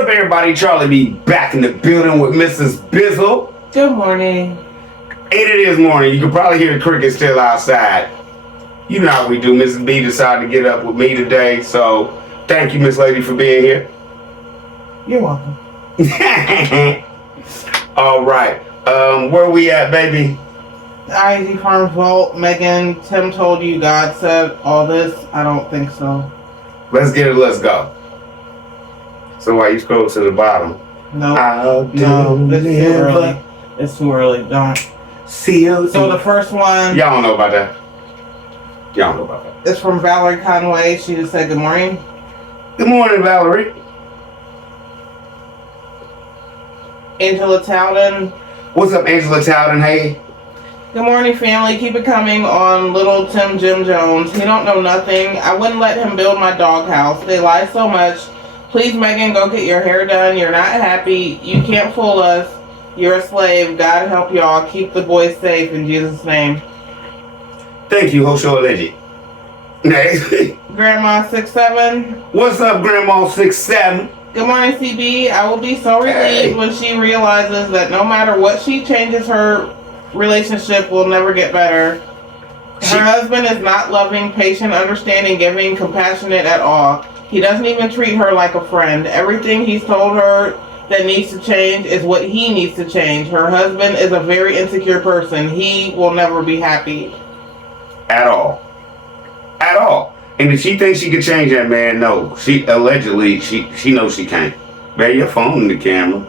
What up, everybody? Charlie B back in the building with Mrs. Bizzle. Good morning. And it is morning. You can probably hear the crickets still outside. You know how we do. Mrs. B decided to get up with me today, so thank you, Miss Lady, for being here. You're welcome. All right. Where we at, baby? IEG Farms Vault. Megan, Tim told you God said all this. I don't think so. Let's get it. Let's go. So while you scroll to the bottom. Nope. No, it's too early. It's too early. Don't. CO. So the first one. Y'all don't know about that. Y'all don't know about that. It's from Valerie Conway. She just said good morning. Good morning, Valerie. Angela Towden. What's up, Angela Towden? Hey. Good morning, family. Keep it coming on little Tim Jim Jones. He don't know nothing. I wouldn't let him build my doghouse. They lie so much. Please, Megan, go get your hair done. You're not happy. You can't fool us. You're a slave. God help y'all. Keep the boys safe in Jesus' name. Thank you, Hosho Legend. Next. Grandma 67. What's up, Grandma 67? Good morning, CB. I will be so relieved when she realizes that no matter what she changes, her relationship will never get better. Her husband is not loving, patient, understanding, giving, compassionate at all. He doesn't even treat her like a friend. Everything he's told her that needs to change is what he needs to change. Her husband is a very insecure person. He will never be happy. At all. At all. And if she thinks she could change that man, no. She allegedly, she knows she can't. Man, your phone in the camera.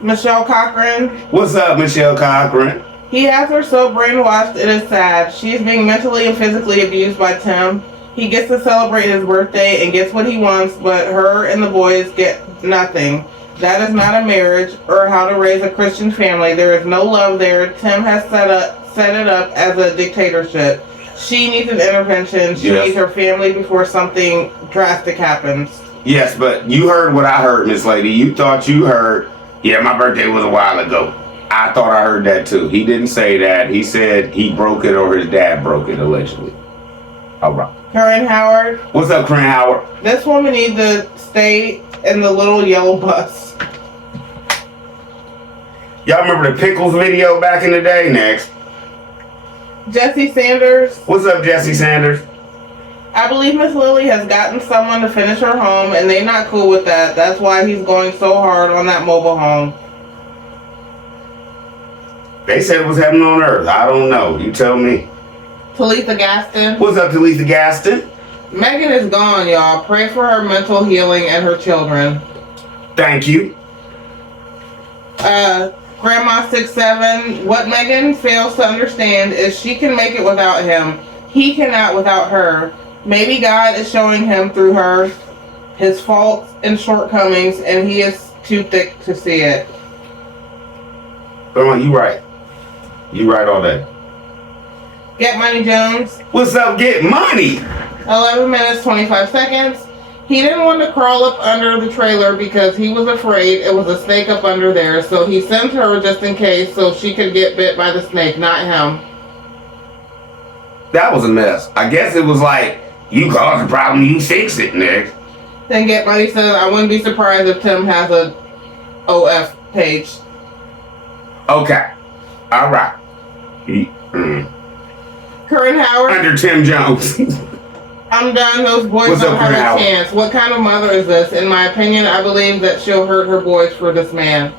Michelle Cochran. What's up, Michelle Cochran? He has her so brainwashed, it is sad. She's being mentally and physically abused by Tim. He gets to celebrate his birthday and gets what he wants, but her and the boys get nothing. That is not a marriage or how to raise a Christian family. There is no love there. Tim has set it up as a dictatorship. She needs an intervention. She needs her family before something drastic happens. Yes, but you heard what I heard, Miss Lady. You thought you heard, yeah, my birthday was a while ago. I thought I heard that too. He didn't say that. He said he broke it or his dad broke it, allegedly. All right. Karen Howard. What's up, Karen Howard? This woman needs to stay in the little yellow bus. Y'all remember the Pickles video back in the day? Next. Jesse Sanders. What's up, Jesse Sanders? I believe Miss Lily has gotten someone to finish her home, and they're not cool with that. That's why he's going so hard on that mobile home. They said it was heaven on earth. I don't know. You tell me. Talitha Gaston. What's up, Talitha Gaston? Megan is gone, y'all. Pray for her mental healing and her children. Thank you. Grandma 67. What Megan fails to understand is she can make it without him. He cannot without her. Maybe God is showing him through her his faults and shortcomings, and he is too thick to see it. Come on, you right. You right all day. Get Money Jones. What's up, Get Money? 11 minutes, 25 seconds. He didn't want to crawl up under the trailer because he was afraid it was a snake up under there. So he sent her just in case so she could get bit by the snake, not him. That was a mess. I guess it was like, you caused the problem, you fix it, next. Then Get Money says, I wouldn't be surprised if Tim has a OF page. Okay. All right. Corinne Howard. Under Tim Jones. I'm done. Those boys don't have a chance. What kind of mother is this? In my opinion, I believe that she'll hurt her boys for this man.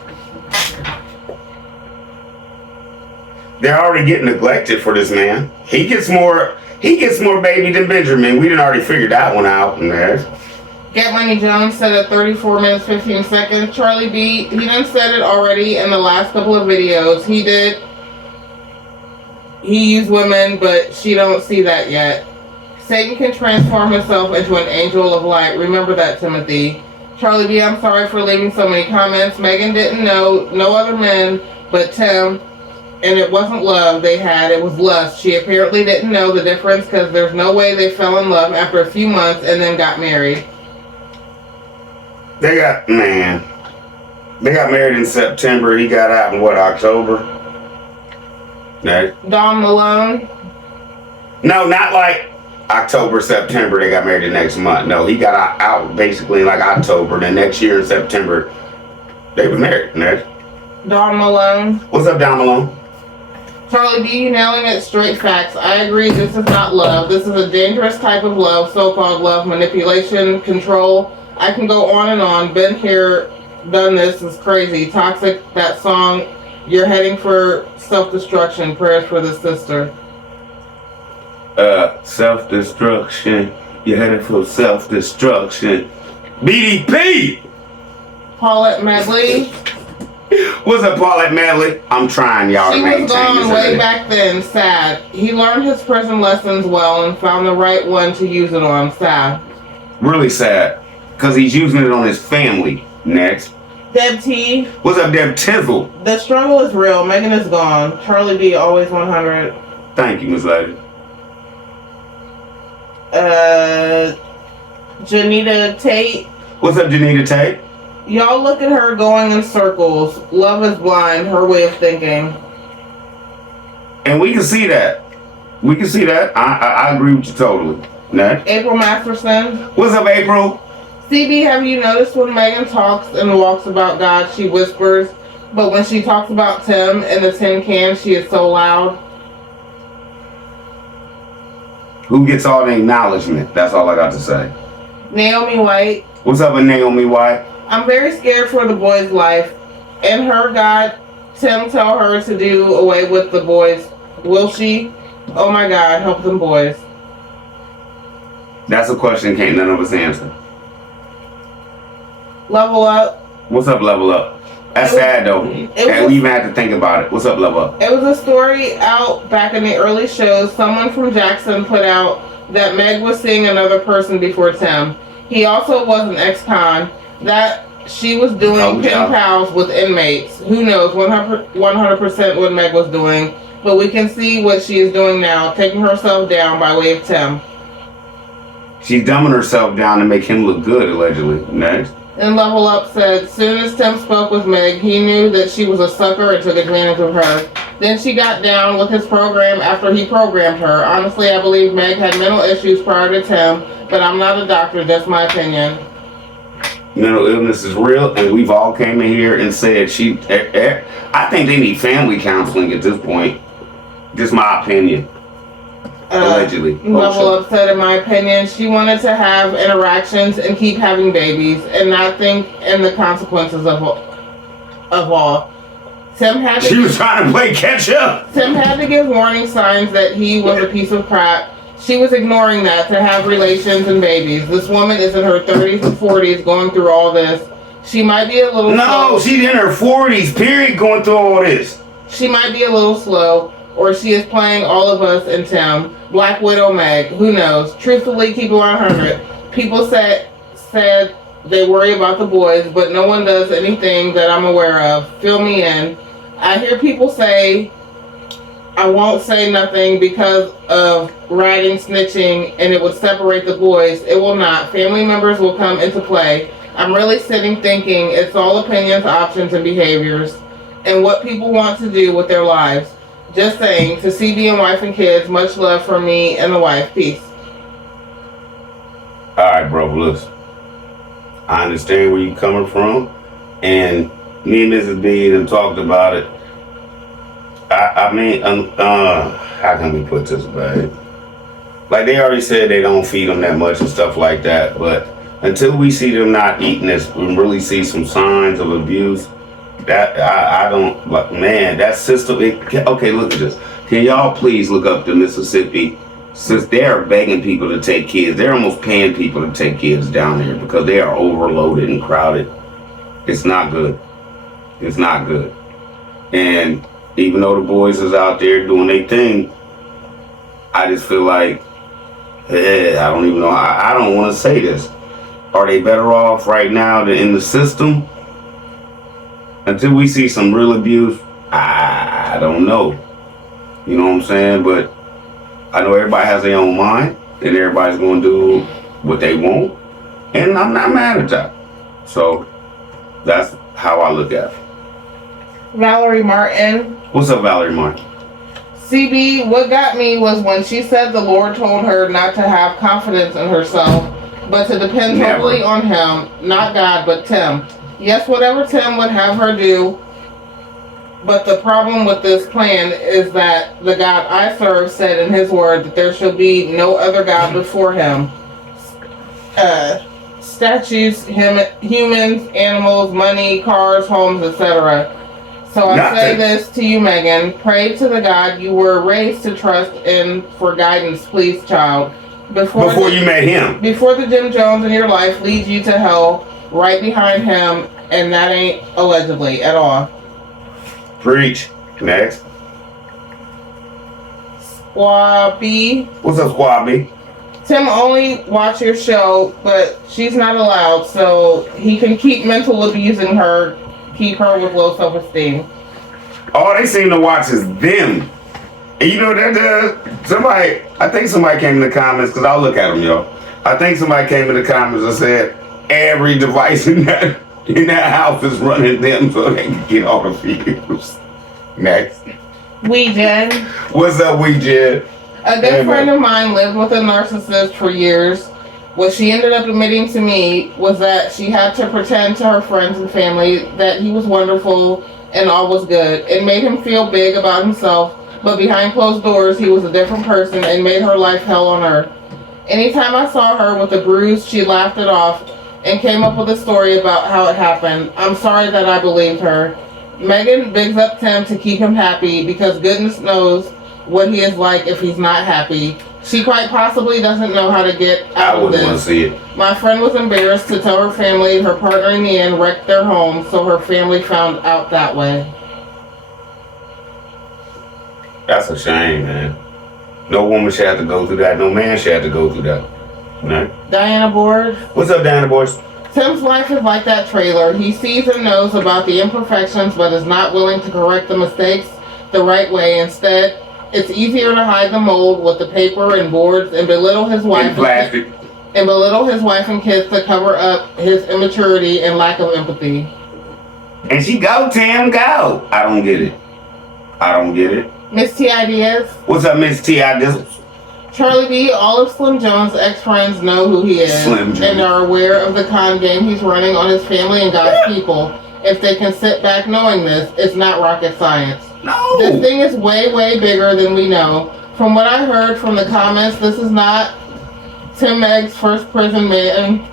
They're already getting neglected for this man. He gets more baby than Benjamin. We didn't already figure that one out in there. Get Money Jones said at 34 minutes 15 seconds. Charlie B, he done said it already in the last couple of videos. He did. He used women, but she don't see that yet. Satan can transform himself into an angel of light. Remember that, Timothy. Charlie B, I'm sorry for leaving so many comments. Megan didn't know no other men but Tim, and it wasn't love they had, it was lust. She apparently didn't know the difference because there's no way they fell in love after a few months and then got married. They got married in September. He got out in what, October? No. Dawn Malone. No, not like October, September, they got married the next month. No, he got out basically like October. The next year in September, they were married. Next. Dawn Malone. What's up, Dawn Malone? Charlie B, nailing it, straight facts. I agree, this is not love. This is a dangerous type of love, so-called love, manipulation, control. I can go on and on. Been here, done this, is crazy. Toxic, that song. You're heading for self-destruction. Prayers for the sister. Self-destruction. You're headed for self-destruction. BDP! Paulette Medley. What's up, Paulette Medley? I'm trying, y'all, to maintain She was gone this way everything. back then. Sad. He learned his prison lessons well and found the right one to use it on. Sad. Really sad. Because he's using it on his family. Next. Deb T. What's up, Deb Tizzle? The struggle is real. Megan is gone. Charlie B, always 100. Thank you, Miss Lady. Janita Tate. What's up, Janita Tate? Y'all look at her going in circles. Love is blind, her way of thinking. And we can see that. We can see that. I agree with you totally. Next. April Masterson. What's up, April? CB, have you noticed when Megan talks and walks about God, she whispers, but when she talks about Tim and the tin can, she is so loud? Who gets all the acknowledgement? That's all I got to say. Naomi White. What's up with Naomi White? I'm very scared for the boy's life. And her God, Tim tell her to do away with the boys. Will she? Oh my God, help them boys. That's a question can't none of us answer. Level Up. What's up, Level Up? That's sad though. And we even have to think about it. What's up, Level Up? It was a story out back in the early shows. Someone from Jackson put out that Meg was seeing another person before Tim. He also was an ex-con. That she was doing pen pals with inmates. Who knows 100% what Meg was doing. But we can see what she is doing now, taking herself down by way of Tim. She's dumbing herself down to make him look good, allegedly. Next. And Level Up said, soon as Tim spoke with Meg, he knew that she was a sucker and took advantage of her. Then she got down with his program after he programmed her. Honestly, I believe Meg had mental issues prior to Tim, but I'm not a doctor, just my opinion. Mental illness is real, and we've all came in here and said I think they need family counseling at this point. Just my opinion. Allegedly. Level Up said, in my opinion, she wanted to have interactions and keep having babies and not think in the consequences of all. Tim had to she was trying to play catch up. Tim had to give warning signs that he was a piece of crap. She was ignoring that to have relations and babies. This woman is in her 30s and 40s going through all this. She might be a little slow. She's in her 40s, period, going through all this. She might be a little slow, or she is playing all of us and Tim. Black Widow Meg, who knows? Truthfully, keep it 100. People said they worry about the boys, but no one does anything that I'm aware of. Fill me in. I hear people say, I won't say nothing because of ratting, snitching, and it would separate the boys. It will not. Family members will come into play. I'm really sitting thinking it's all opinions, options, and behaviors, and what people want to do with their lives. Just saying, to CB and wife and kids, much love from me and the wife. Peace. Alright, bro, listen. I understand where you're coming from, and me and Mrs. B have talked about it. I mean, how can we put this, babe? Like, they already said they don't feed them that much and stuff like that, but until we see them not eating this and really see some signs of abuse, that I don't, like, man, that system, okay, look at this. Can y'all please look up to Mississippi? Since they're begging people to take kids, they're almost paying people to take kids down there because they are overloaded and crowded. It's not good. It's not good. And even though the boys is out there doing their thing, I just feel like, I don't even know. I don't want to say this. Are they better off right now than in the system? Until we see some real abuse, I don't know. You know what I'm saying? But I know everybody has their own mind, and everybody's going to do what they want, and I'm not mad at that. So that's how I look at it. Valerie Martin. What's up, Valerie Martin? CB, what got me was when she said the Lord told her not to have confidence in herself, but to depend totally on Him, not God, but Tim. Yes, whatever Tim would have her do, but the problem with this plan is that the God I serve said in His word that there shall be no other God before Him. Statues, humans, animals, money, cars, homes, etc. So I say this to you, Megan. Pray to the God you were raised to trust in for guidance, please, child. Before you met Him. Before the Jim Jones in your life leads you to hell, right behind him, and that ain't allegedly at all. Preach. Next. Squabby. What's up, Squabby? Tim only watch your show, but she's not allowed, so he can keep mental abusing her, keep her with low self-esteem. All they seem to watch is them. And you know that somebody, I think somebody came in the comments, because I'll look at them, y'all. I think somebody came in the comments and said every device in that house is running them so they can get all the views. Next. Jen. What's up, Jen? A good friend of mine lived with a narcissist for years. What she ended up admitting to me was that she had to pretend to her friends and family that he was wonderful and all was good. It made him feel big about himself, but behind closed doors, he was a different person and made her life hell on earth. Anytime I saw her with a bruise, she laughed it off and came up with a story about how it happened. I'm sorry that I believed her. Megan bigs up Tim to keep him happy because goodness knows what he is like if he's not happy. She quite possibly doesn't know how to get out of this. I wouldn't want to see it. My friend was embarrassed to tell her family her partner in the end wrecked their home, so her family found out that way. That's a shame, man. No woman should have to go through that. No man should have to go through that. No. Diana Board. What's up, Diana Boys? Tim's life is like that trailer. He sees and knows about the imperfections, but is not willing to correct the mistakes the right way. Instead, it's easier to hide the mold with the paper and boards and belittle his wife and kids to cover up his immaturity and lack of empathy. And she go, Tim, go. I don't get it. Miss T. Ideas. What's up, Miss T. Ideas? Charlie B, all of Slim Jones' ex-friends know who he is and are aware of the con game he's running on his family and God's people. If they can sit back knowing this, it's not rocket science. No. This thing is way, way bigger than we know. From what I heard from the comments, this is not Tim Meg's first prison man.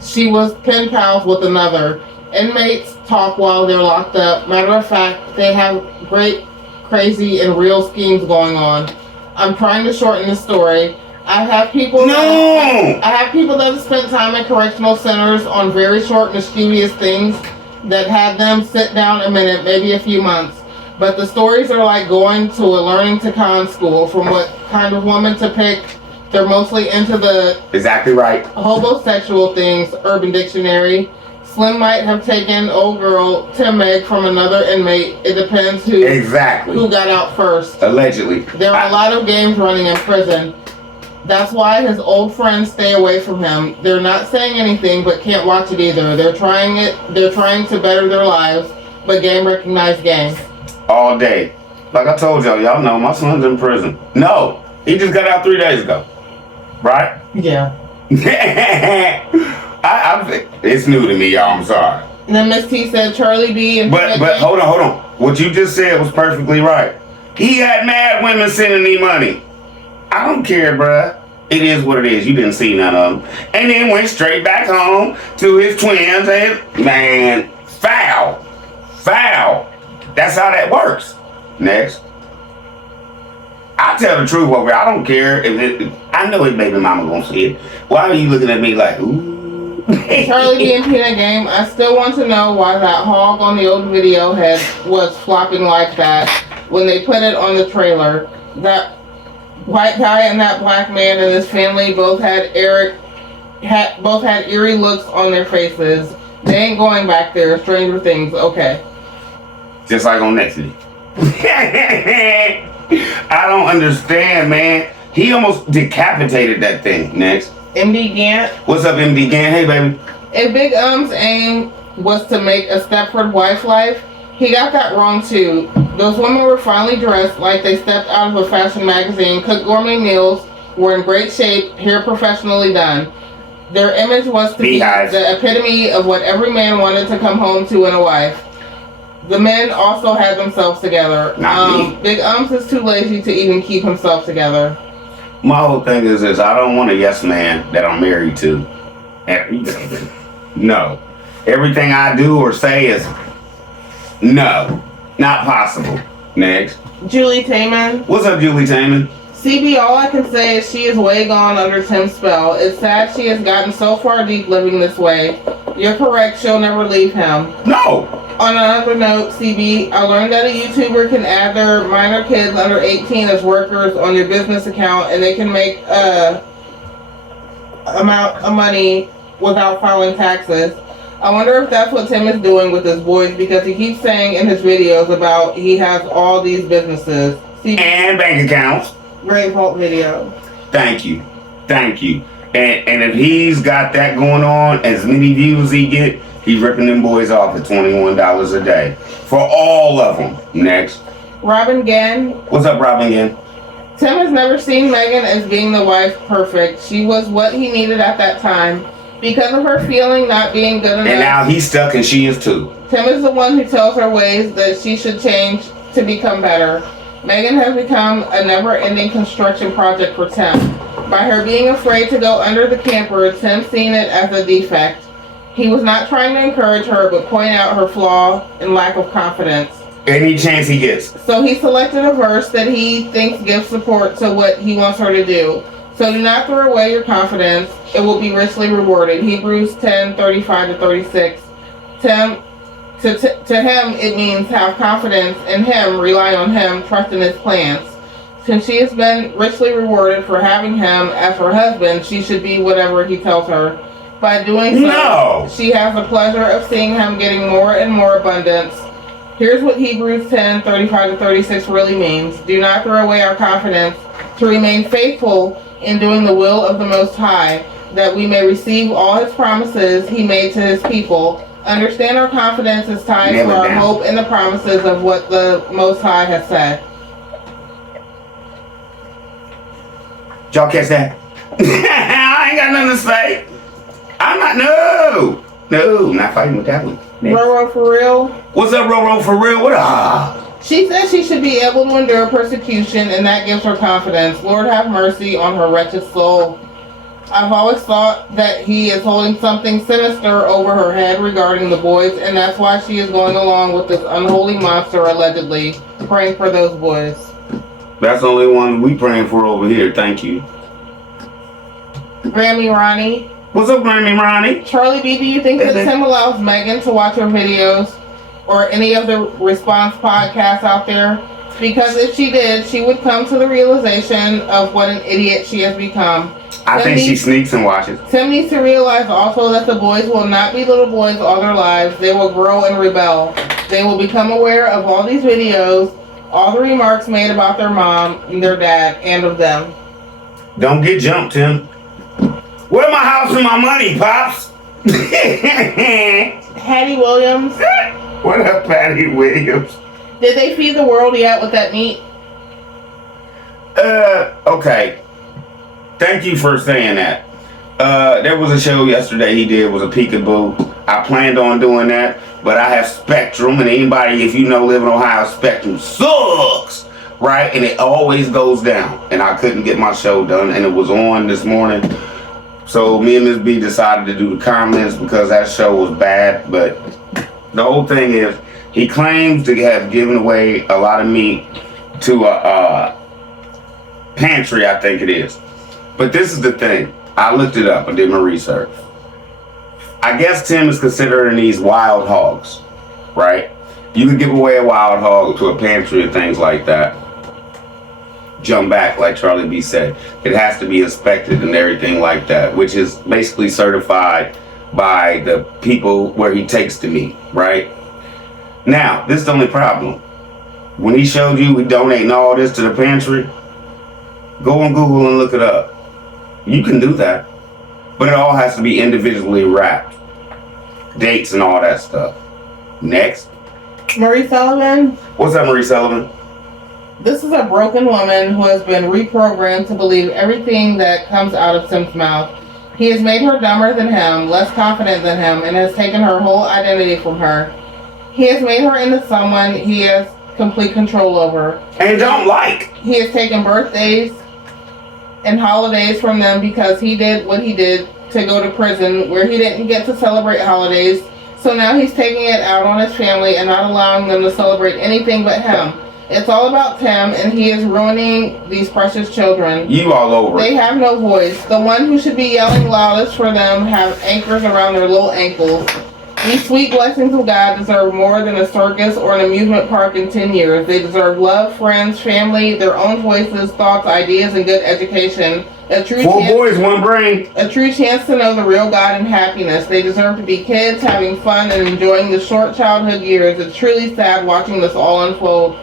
She was pen pals with another. Inmates talk while they're locked up. Matter of fact, they have great, crazy, and real schemes going on. I'm trying to shorten the story. I have people that have spent time in correctional centers on very short, mischievous things that had them sit down a minute, maybe a few months. But the stories are like going to a learning to con school. From what kind of woman to pick, they're mostly into the exactly right homosexual things. Urban Dictionary. Slim might have taken old girl Tim Meg from another inmate. It depends who got out first. Allegedly. There are a lot of games running in prison. That's why his old friends stay away from him. They're not saying anything, but can't watch it either. They're trying to better their lives, but game recognized game. All day. Like I told y'all know my son's in prison. No, he just got out 3 days ago. Right? Yeah. It's new to me, y'all. I'm sorry. And then Miss T said Charlie B. and But hold on. What you just said was perfectly right. He had mad women sending me money. I don't care, bruh. It is what it is. You didn't see none of them. And then went straight back home to his twins and, man, foul. That's how that works. Next. I tell the truth over here. I don't care if I know his baby mama gonna see it. Why are you looking at me like, ooh? Charlie B and Peanut Game, I still want to know why that hog on the old video head was flopping like that when they put it on the trailer. That white guy and that black man and his family both had eerie looks on their faces. They ain't going back there. Stranger Things, okay. Just like on Netflix. I don't understand, man. He almost decapitated that thing. Next. MD Gant. What's up, MD Gant? Hey, baby. If Big aim was to make a Stepford wife life, he got that wrong too. Those women were finely dressed like they stepped out of a fashion magazine, cooked gourmet meals, were in great shape, hair professionally done. Their image was to be the epitome of what every man wanted to come home to in a wife. The men also had themselves together. Big Ums is too lazy to even keep himself together. My whole thing is this: I don't want a yes man that I'm married to. No. Everything I do or say is no. Not possible. Next. Julie Taman. What's up, Julie Taman? CB, all I can say is she is way gone under Tim's spell. It's sad she has gotten so far deep living this way. You're correct, she'll never leave him. No! On another note, CB, I learned that a YouTuber can add their minor kids under 18 as workers on your business account and they can make amount of money without filing taxes. I wonder if that's what Tim is doing with his boys because he keeps saying in his videos about he has all these businesses. CB, and bank accounts. Great vault video. Thank you. Thank you. And if he's got that going on, as many views as he get, he's ripping them boys off at $21 a day. For all of them. Next. Robin Gann. What's up, Robin Gann? Tim has never seen Megan as being the wife perfect. She was what he needed at that time. Because of her feeling not being good enough. And now he's stuck and she is too. Tim is the one who tells her ways that she should change to become better. Megan has become a never-ending construction project for Tim. By her being afraid to go under the camper, Tim seen it as a defect. He was not trying to encourage her, but point out her flaw and lack of confidence. Any chance he gets. So he selected a verse that he thinks gives support to what he wants her to do. So do not throw away your confidence. It will be richly rewarded. Hebrews 10:35-36. To him, it means have confidence in him, rely on him, trust in his plans. Since she has been richly rewarded for having him as her husband, she should be whatever he tells her. By doing so, she has the pleasure of seeing him getting more and more abundance. Here's what Hebrews 10:35-36 really means. Do not throw away our confidence, to remain faithful in doing the will of the Most High, that we may receive all his promises he made to his people. Understand our confidence is tied to our hope in the promises of what the Most High has said. Did y'all catch that? I ain't got nothing to say. I'm not fighting with that one. Roro for real? What's up, Roro for real? What up? She says she should be able to endure persecution and that gives her confidence. Lord have mercy on her wretched soul. I've always thought that he is holding something sinister over her head regarding the boys, and that's why she is going along with this unholy monster allegedly praying for those boys. That's the only one we praying for over here. Thank you. Grammy Ronnie. What's up, Grammy Ronnie? Charlie B, do you think that Tim allows Megan to watch her videos or any of the response podcasts out there? Because if she did, she would come to the realization of what an idiot she has become. I think she sneaks and watches. Tim needs to realize also that the boys will not be little boys all their lives. They will grow and rebel. They will become aware of all these videos, all the remarks made about their mom and their dad and of them. Don't get jumped, Tim. Where my house and my money, Pops? Hattie Williams. What up, Patty Williams? Did they feed the world yet with that meat? Okay. Thank you for saying that. There was a show yesterday he did, was a peekaboo. I planned on doing that, but I have Spectrum, and anybody, if you know, live in Ohio, Spectrum sucks, right? And it always goes down, and I couldn't get my show done, and it was on this morning. So me and Ms. B decided to do the comments because that show was bad, but the whole thing is, he claims to have given away a lot of meat to a pantry, I think it is. But this is the thing. I looked it up and did my research. I guess Tim is considering these wild hogs, right? You could give away a wild hog to a pantry and things like that. Jump back, like Charlie B said. It has to be inspected and everything like that, which is basically certified by the people where he takes the meat, right? Now, this is the only problem. When he showed you we donating all this to the pantry, go on Google and look it up. You can do that, but it all has to be individually wrapped. Dates and all that stuff. Next. Marie Sullivan. What's up, Marie Sullivan? This is a broken woman who has been reprogrammed to believe everything that comes out of Tim's mouth. He has made her dumber than him, less confident than him, and has taken her whole identity from her. He has made her into someone he has complete control over. And don't like. He has taken birthdays and holidays from them because he did what he did to go to prison where he didn't get to celebrate holidays. So now he's taking it out on his family and not allowing them to celebrate anything but him. It's all about Tim, and he is ruining these precious children. You all over. They have no voice. The one who should be yelling loudest for them have anchors around their little ankles. These sweet blessings of God deserve more than a circus or an amusement park in 10 years. They deserve love, friends, family, their own voices, thoughts, ideas, and good education. Four boys, one brain. A true chance to know the real God and happiness. They deserve to be kids, having fun and enjoying the short childhood years. It's truly sad watching this all unfold.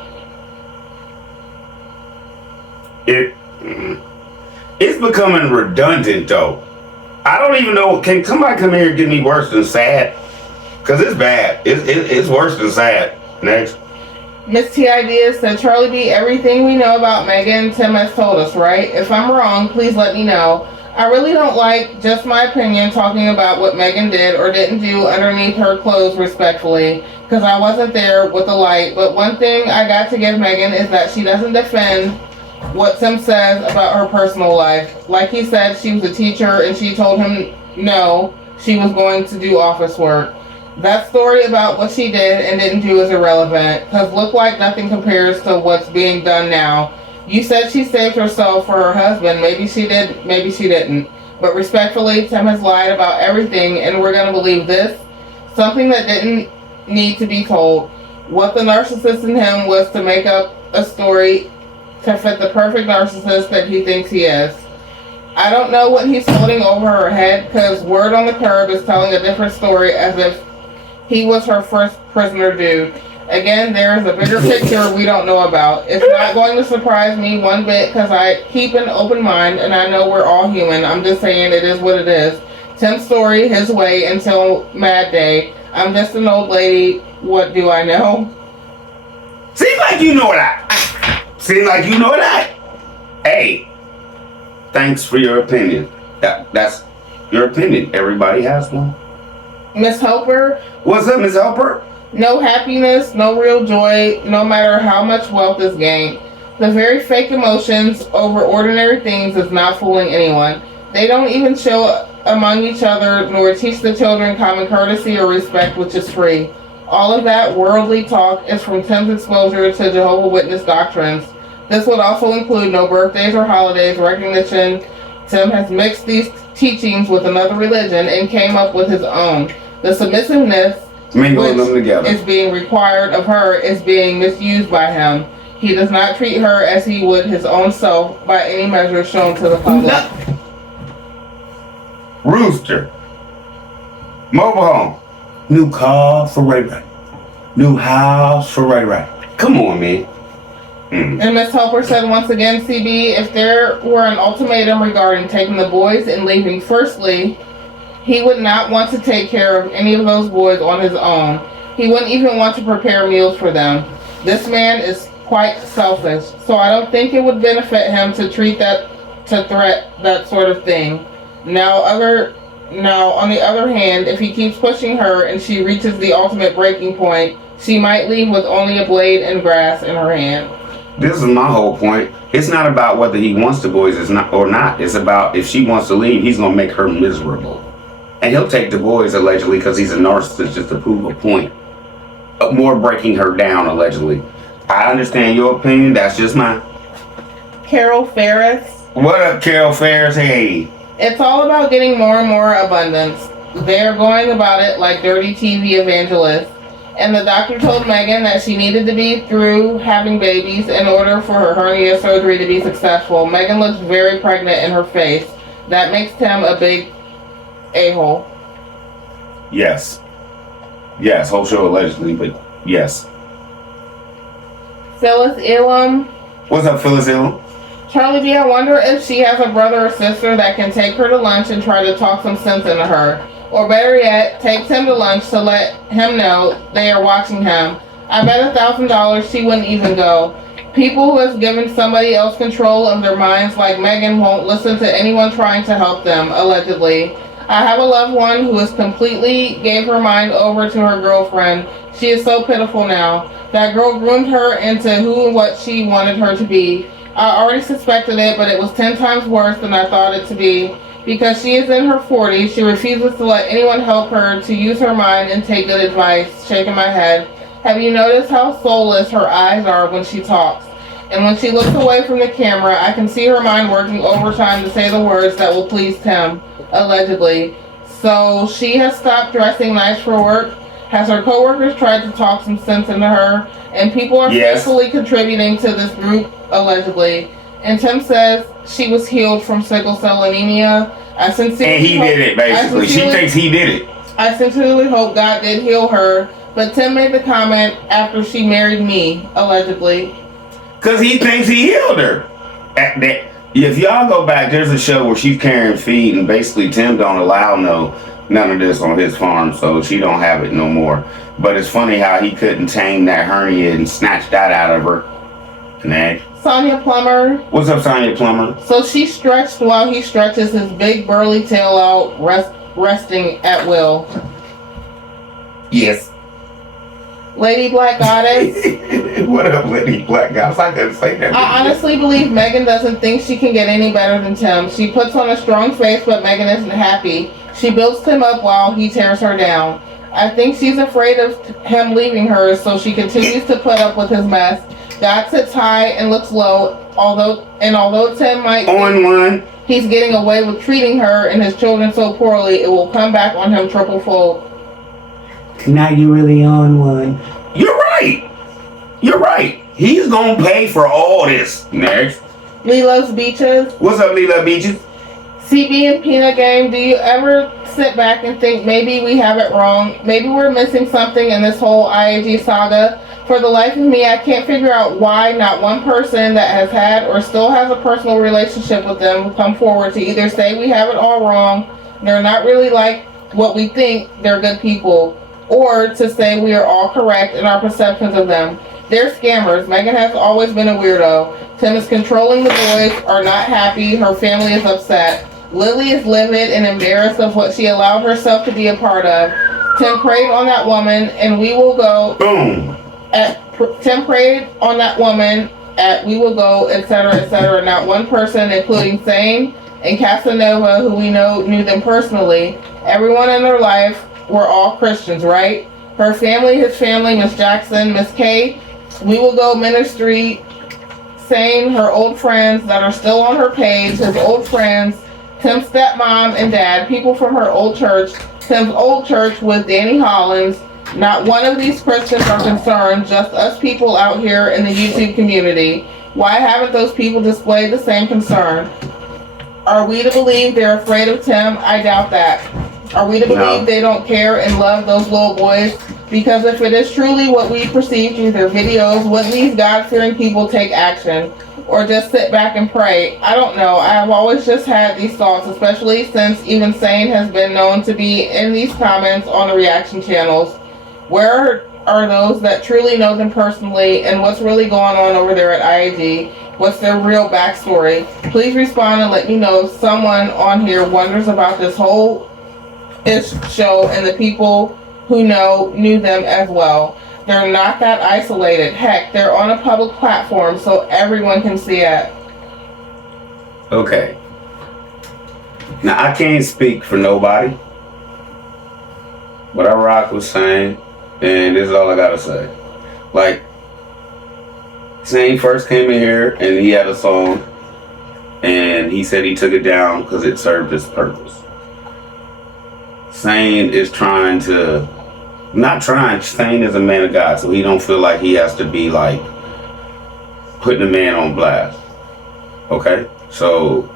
It's becoming redundant, though. I don't even know. Can somebody come here and get me worse than sad? Because it's bad. It's worse than sad. Next. Miss T Ideas said, Charlie B, everything we know about Megan, Tim has told us, right? If I'm wrong, please let me know. I really don't like, just my opinion, talking about what Megan did or didn't do underneath her clothes respectfully, because I wasn't there with the light. But one thing I got to give Megan is that she doesn't defend what Tim says about her personal life. Like he said, she was a teacher and she told him no, she was going to do office work. That story about what she did and didn't do is irrelevant, because look like nothing compares to what's being done now. You said she saved herself for her husband. Maybe she did, maybe she didn't. But respectfully, Tim has lied about everything, and we're going to believe this. Something that didn't need to be told. What the narcissist in him was to make up a story to fit the perfect narcissist that he thinks he is. I don't know what he's holding over her head, because Word on the Curb is telling a different story as if he was her first prisoner dude. Again, there is a bigger picture we don't know about. It's not going to surprise me one bit because I keep an open mind and I know we're all human. I'm just saying it is what it is. Tim's story, his way until Mad Day. I'm just an old lady. What do I know? Seems like you know that. Seems like you know that. Hey, thanks for your opinion. That's your opinion. Everybody has one. Miss Helper. What's up, Miss Helper? No happiness, no real joy, no matter how much wealth is gained. The very fake emotions over ordinary things is not fooling anyone. They don't even show among each other nor teach the children common courtesy or respect, which is free. All of that worldly talk is from Tim's exposure to Jehovah's Witness doctrines. This would also include no birthdays or holidays, recognition. Tim has mixed these teachings with another religion and came up with his own. The submissiveness mingling them together is being required of her is being misused by him. He does not treat her as he would his own self by any measure shown to the public. Rooster. Mobile home. New car for Ray Ray. New house for Ray Ray. Come on, man. And Miss Helper said once again, CB, if there were an ultimatum regarding taking the boys and leaving firstly, he would not want to take care of any of those boys on his own. He wouldn't even want to prepare meals for them. This man is quite selfish, so I don't think it would benefit him to treat that to threat that sort of thing. Now, on the other hand, if he keeps pushing her and she reaches the ultimate breaking point, she might leave with only a blade and grass in her hand. This is my whole point. It's not about whether he wants the boys or not. It's about if she wants to leave, he's going to make her miserable. And he'll take the boys, allegedly, because he's a narcissist, just to prove a point. More breaking her down, allegedly. I understand your opinion. That's just mine. Carol Ferris. What up, Carol Ferris? Hey. It's all about getting more and more abundance. They're going about it like dirty TV evangelists. And the doctor told Megan that she needed to be through having babies in order for her hernia surgery to be successful. Megan looks very pregnant in her face. That makes Tim a big a-hole. Yes. Yes, whole show allegedly, but yes. Phyllis Elam. What's up, Phyllis Elam? Charlie B, I wonder if she has a brother or sister that can take her to lunch and try to talk some sense into her. Or better yet, takes him to lunch to let him know they are watching him. I bet $1,000 she wouldn't even go. People who has given somebody else control of their minds like Megan won't listen to anyone trying to help them, allegedly. I have a loved one who has completely gave her mind over to her girlfriend. She is so pitiful now. That girl groomed her into who and what she wanted her to be. I already suspected it, but it was 10 times worse than I thought it to be. Because she is in her 40s, she refuses to let anyone help her to use her mind and take good advice. Shaking my head. Have you noticed how soulless her eyes are when she talks? And when she looks away from the camera, I can see her mind working overtime to say the words that will please Tim, allegedly. So she has stopped dressing nice for work. Has her coworkers tried to talk some sense into her? And people are faithfully contributing to this group, allegedly. And Tim says she was healed from sickle cell anemia. And he did it, basically. She thinks he did it. I sincerely hope God did heal her. But Tim made the comment after she married me, allegedly. Because he thinks he healed her. If y'all go back, there's a show where she's carrying feed, and basically Tim don't allow none of this on his farm, so she don't have it no more. But it's funny how he couldn't tame that hernia and snatch that out of her. Nah. Sonia Plummer. What's up, Sonia Plummer? So she stretched while he stretches his big burly tail out, resting at will. Yes. Lady Black Goddess. What up, Lady Black Goddess? I couldn't say that. I honestly believe Megan doesn't think she can get any better than Tim. She puts on a strong face, but Megan isn't happy. She builds Tim up while he tears her down. I think she's afraid of him leaving her, so she continues to put up with his mess. God sits high and looks low, although Tim might he's getting away with treating her and his children so poorly, it will come back on him triple-fold. Now you really on one. You're right. You're right. He's gonna pay for all this. Next. Lilo's Beaches. What's up, Lilo Beaches? CB and Peanut Game, do you ever sit back and think maybe we have it wrong? Maybe we're missing something in this whole IAG saga? For the life of me, I can't figure out why not one person that has had or still has a personal relationship with them come forward to either say we have it all wrong, they're not really like what we think, they're good people, or to say we are all correct in our perceptions of them. They're scammers. Megan has always been a weirdo. Tim is controlling the boys, are not happy, her family is upset. Lily is livid and embarrassed of what she allowed herself to be a part of. Tim preyed on that woman and we will go. Boom. Tim preyed on that woman at we will go, etc., etc. Not one person, including Sane and Casanova, who we know knew them personally. Everyone in their life were all Christians, right? Her family, his family, Miss Jackson, Miss Kay, We Will Go Ministry, Sane, her old friends that are still on her page, his old friends, Tim's stepmom and dad, people from her old church, Tim's old church with Danny Hollins. Not one of these Christians are concerned, just us people out here in the YouTube community. Why haven't those people displayed the same concern? Are we to believe they're afraid of Tim? I doubt that. Are we to believe they don't care and love those little boys? Because if it is truly what we perceive through their videos, wouldn't these God-fearing people take action? Or just sit back and pray? I don't know. I have always just had these thoughts, especially since even Sane has been known to be in these comments on the reaction channels. Where are those that truly know them personally, and what's really going on over there at IAG? What's their real backstory? Please respond and let me know if someone on here wonders about this whole show and the people who knew them as well. They're not that isolated. Heck, they're on a public platform so everyone can see it. Okay. Now, I can't speak for nobody. What Rock was saying, and this is all I gotta say. Like, Sane first came in here and he had a song, and he said he took it down because it served his purpose. Sane is Sane is a man of God, so he don't feel like he has to be like putting a man on blast. Okay? So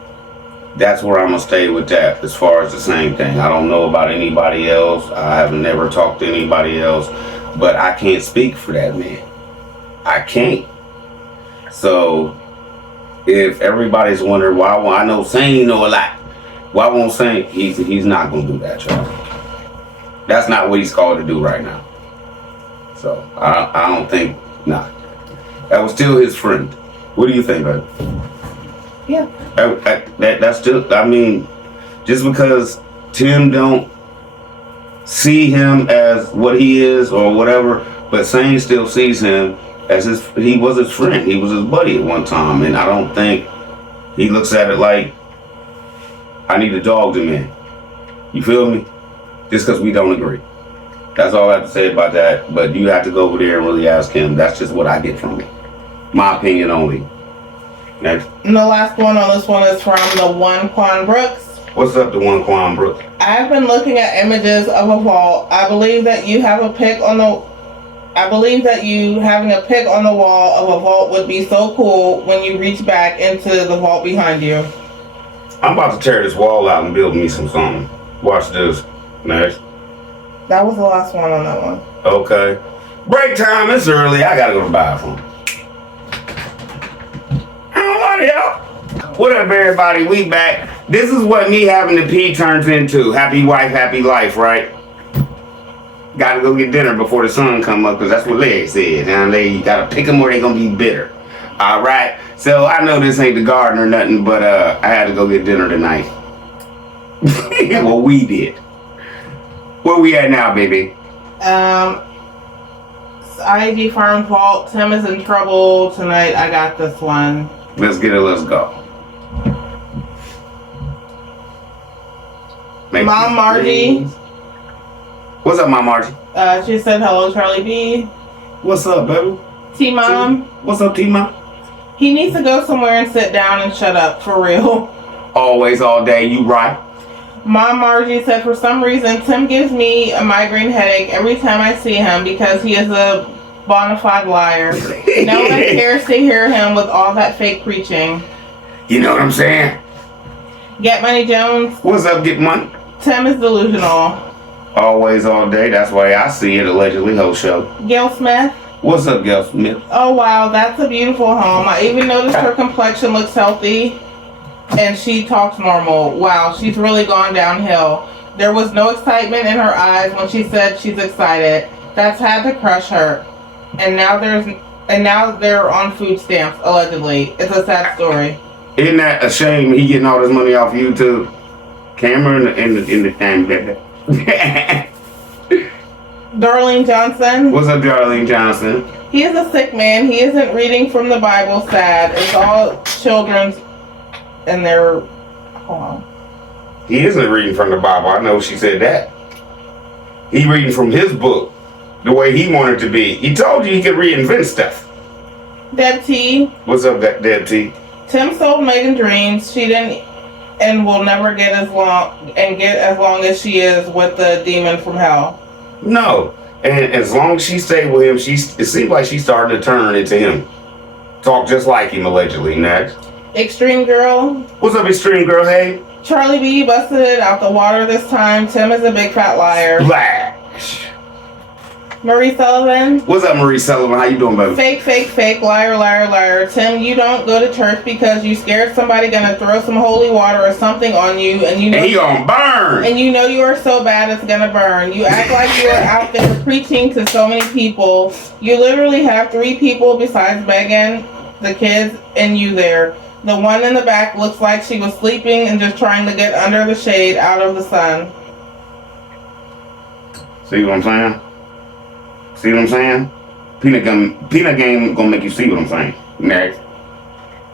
that's where I'm gonna stay with that as far as the same thing. I don't know about anybody else. I have never talked to anybody else, but I can't speak for that man. I can't. So if everybody's wondering why, I know Sane know a lot. Why won't Sane? He's not gonna do that, y'all. That's not what he's called to do right now. So I don't think, nah. That was still his friend. What do you think, baby? Yeah. That's just, I mean, just because Tim don't see him as what he is or whatever, but Sane still sees him as he was his friend. He was his buddy at one time, and I don't think he looks at it like I need to dog him in. You feel me? Just because we don't agree. That's all I have to say about that. But you have to go over there and really ask him. That's just what I get from it. My opinion only. Next. And the last one on this one is from the one Quan Brooks. What's up, the one Quan Brooks? I've been looking at images of a vault. I believe that you having a pic on the wall of a vault would be so cool when you reach back into the vault behind you. I'm about to tear this wall out and build me something. Watch this. Next. That was the last one on that one. Okay. Break time. It's early. I gotta go to the bathroom. I don't lie to y'all. What up, everybody? We back. This is what me having to pee turns into. Happy wife, happy life, right? Gotta go get dinner before the sun come up, because that's what Larry said. And you gotta pick them or they gonna be bitter. All right. So I know this ain't the garden or nothing, but I had to go get dinner tonight. Well, we did. Where we at now, baby? IAG Farm Vault. Tim is in trouble tonight. I got this one. Let's get it. Let's go. Mom Margie. What's up, Mom Margie? She said hello, Charlie B. What's up, baby? T-Mom. What's up, T-Mom? He needs to go somewhere and sit down and shut up, for real. Always, all day, you right. Mom Margie said, for some reason, Tim gives me a migraine headache every time I see him because he is a bona fide liar. No one cares to hear him with all that fake preaching. You know what I'm saying? Get Money Jones. What's up, Get Money? Tim is delusional. Always, all day. That's why I see it, allegedly, whole show. Gail Smith. What's up, Gail Smith? Oh, wow, that's a beautiful home. I even noticed her complexion looks healthy. And she talks normal. Wow, she's really gone downhill. There was no excitement in her eyes when she said she's excited. That's had to crush her. And now they're on food stamps, allegedly. It's a sad story. Isn't that a shame? He getting all this money off YouTube. Camera in the thing, baby. Darlene Johnson. What's up, Darlene Johnson? He is a sick man. He isn't reading from the Bible. Sad. It's all children's. And they're, hold on. He isn't reading from the Bible. I know she said that. He reading from his book, the way he wanted to be. He told you he could reinvent stuff. Deb T. What's up, Deb T? Tim sold Megan dreams. She didn't and will never get as long as she is with the demon from hell. No, and as long as she stayed with him, it seems like she's starting to turn into him. Talk just like him, allegedly. Next. Extreme Girl. What's up, Extreme Girl? Hey. Charlie B busted it out the water this time. Tim is a big fat liar. Flash. Marie Sullivan. What's up, Marie Sullivan? How you doing, baby? Fake, liar, liar, liar. Tim, you don't go to church because you scared somebody gonna throw some holy water or something on you, and you know he gonna burn. And you know you are so bad it's gonna burn. You act like you are out there preaching to so many people. You literally have 3 people besides Megan, the kids, and you there. The one in the back looks like she was sleeping and just trying to get under the shade out of the sun. See what I'm saying? See what I'm saying? Peanut game gonna make you see what I'm saying. Next.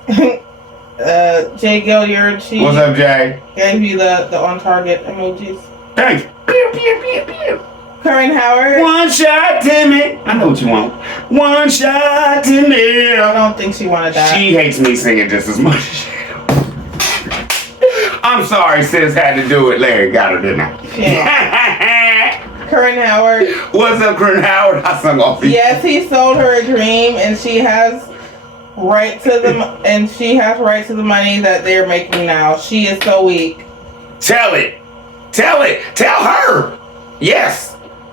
Jay Gilliard, she What's up, Jay? gave you the on target emojis. Thank you. Pew, pew, pew, pew. Corinne Howard. One shot to me. I know what you want. One shot to me. I don't think she wanted that. She hates me singing just as much as she do. I'm sorry, sis had to do it. Larry got her, didn't I? Yeah. Corinne Howard. What's up, Corinne Howard? I sung off you. Yes, he sold her a dream, and she has right to the money that they're making now. She is so weak. Tell it. Tell her. Yes.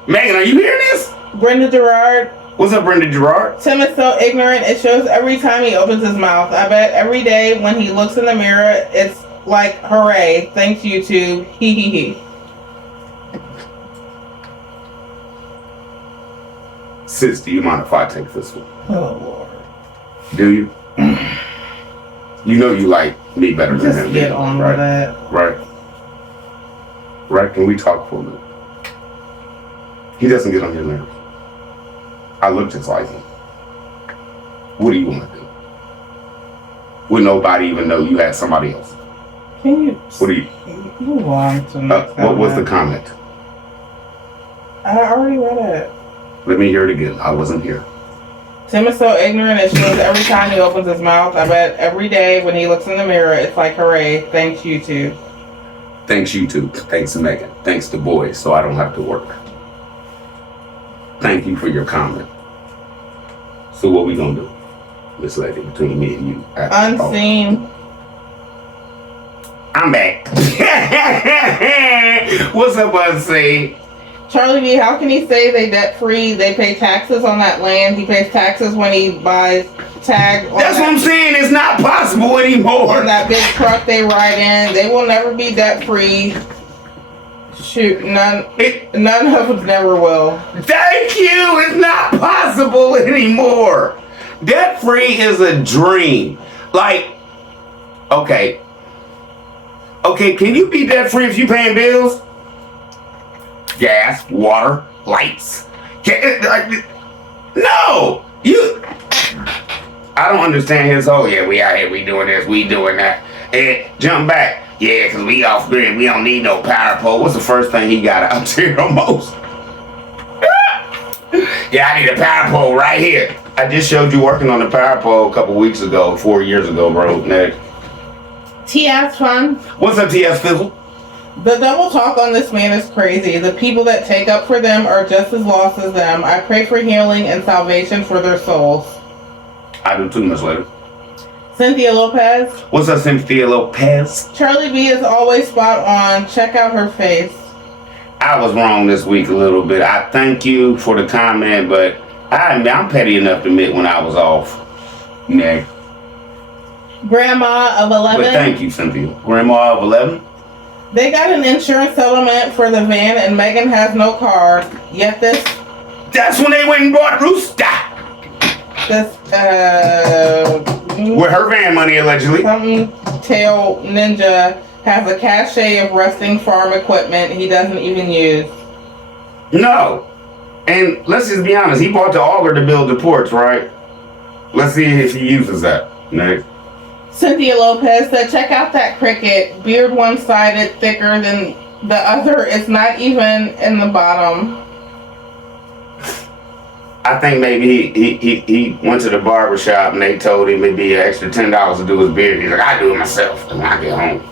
Megan, are you hearing this? Brenda Gerard. What's up, Brenda Gerard? Tim is so ignorant, it shows every time he opens his mouth. I bet every day when he looks in the mirror, it's like, hooray, thanks YouTube, hee hee hee. Sis, do you mind if I take this one? Oh Lord. Do you? You know you like me better than Just him. get on right? with it. Right. Right? Can we talk for a minute? He doesn't get on your nerves. I look just like him. What do you want to do? Would nobody even know you had somebody else? Can you What do you? move on to the next What was the comment? comment? I already read it. Let me hear it again. I wasn't here. Tim is so ignorant it shows every time he opens his mouth. I bet every day when he looks in the mirror, it's like, hooray, thanks you two. Thanks YouTube. Thanks Megan. Thanks to boys, so I don't have to work. Thank you for your comment. So what we gonna do, Miss Lady, between me and you? Unseen. I'm back. What's up, Unseen? Charlie B, how can he say they debt free? They pay taxes on that land. He pays taxes when he buys tag on That's what I'm saying. It's not possible anymore. on that big truck they ride in. They will never be debt free. Shoot, none of them never will. Thank you. It's not possible anymore. Debt free is a dream. Like, okay, can you be debt free if you paying bills? Gas, water, lights. No, you. I don't understand his whole, yeah, we out here, we doing this, we doing that. And jump back. Yeah, because we off grid, we don't need no power pole. What's the first thing he got out there almost? Yeah, I need a power pole right here. I just showed you working on the power pole a couple weeks ago, 4 years ago, bro. Next. TS fun. What's up, TS Fizzle? The double talk on this man is crazy. The people that take up for them are just as lost as them. I pray for healing and salvation for their souls. I do too, Miss Later. Cynthia Lopez. What's up, Cynthia Lopez? Charlie B is always spot on. Check out her face. I was wrong this week a little bit. I thank you for the comment, but I'm petty enough to admit when I was off. Next. Grandma of 11. But thank you, Cynthia. Grandma of 11? They got an insurance settlement for the van and Megan has no car. Yet That's when they went and bought Rooster. With her van money, allegedly. Something tail ninja has a cache of resting farm equipment he doesn't even use. No. And let's just be honest, he bought the auger to build the porch, right? Let's see if he uses that. Next. Cynthia Lopez said, check out that cricket. Beard one-sided, thicker than the other. It's not even in the bottom. I think maybe he went to the barber shop and they told him it'd be an extra $10 to do his beard. He's like, I do it myself when I get home.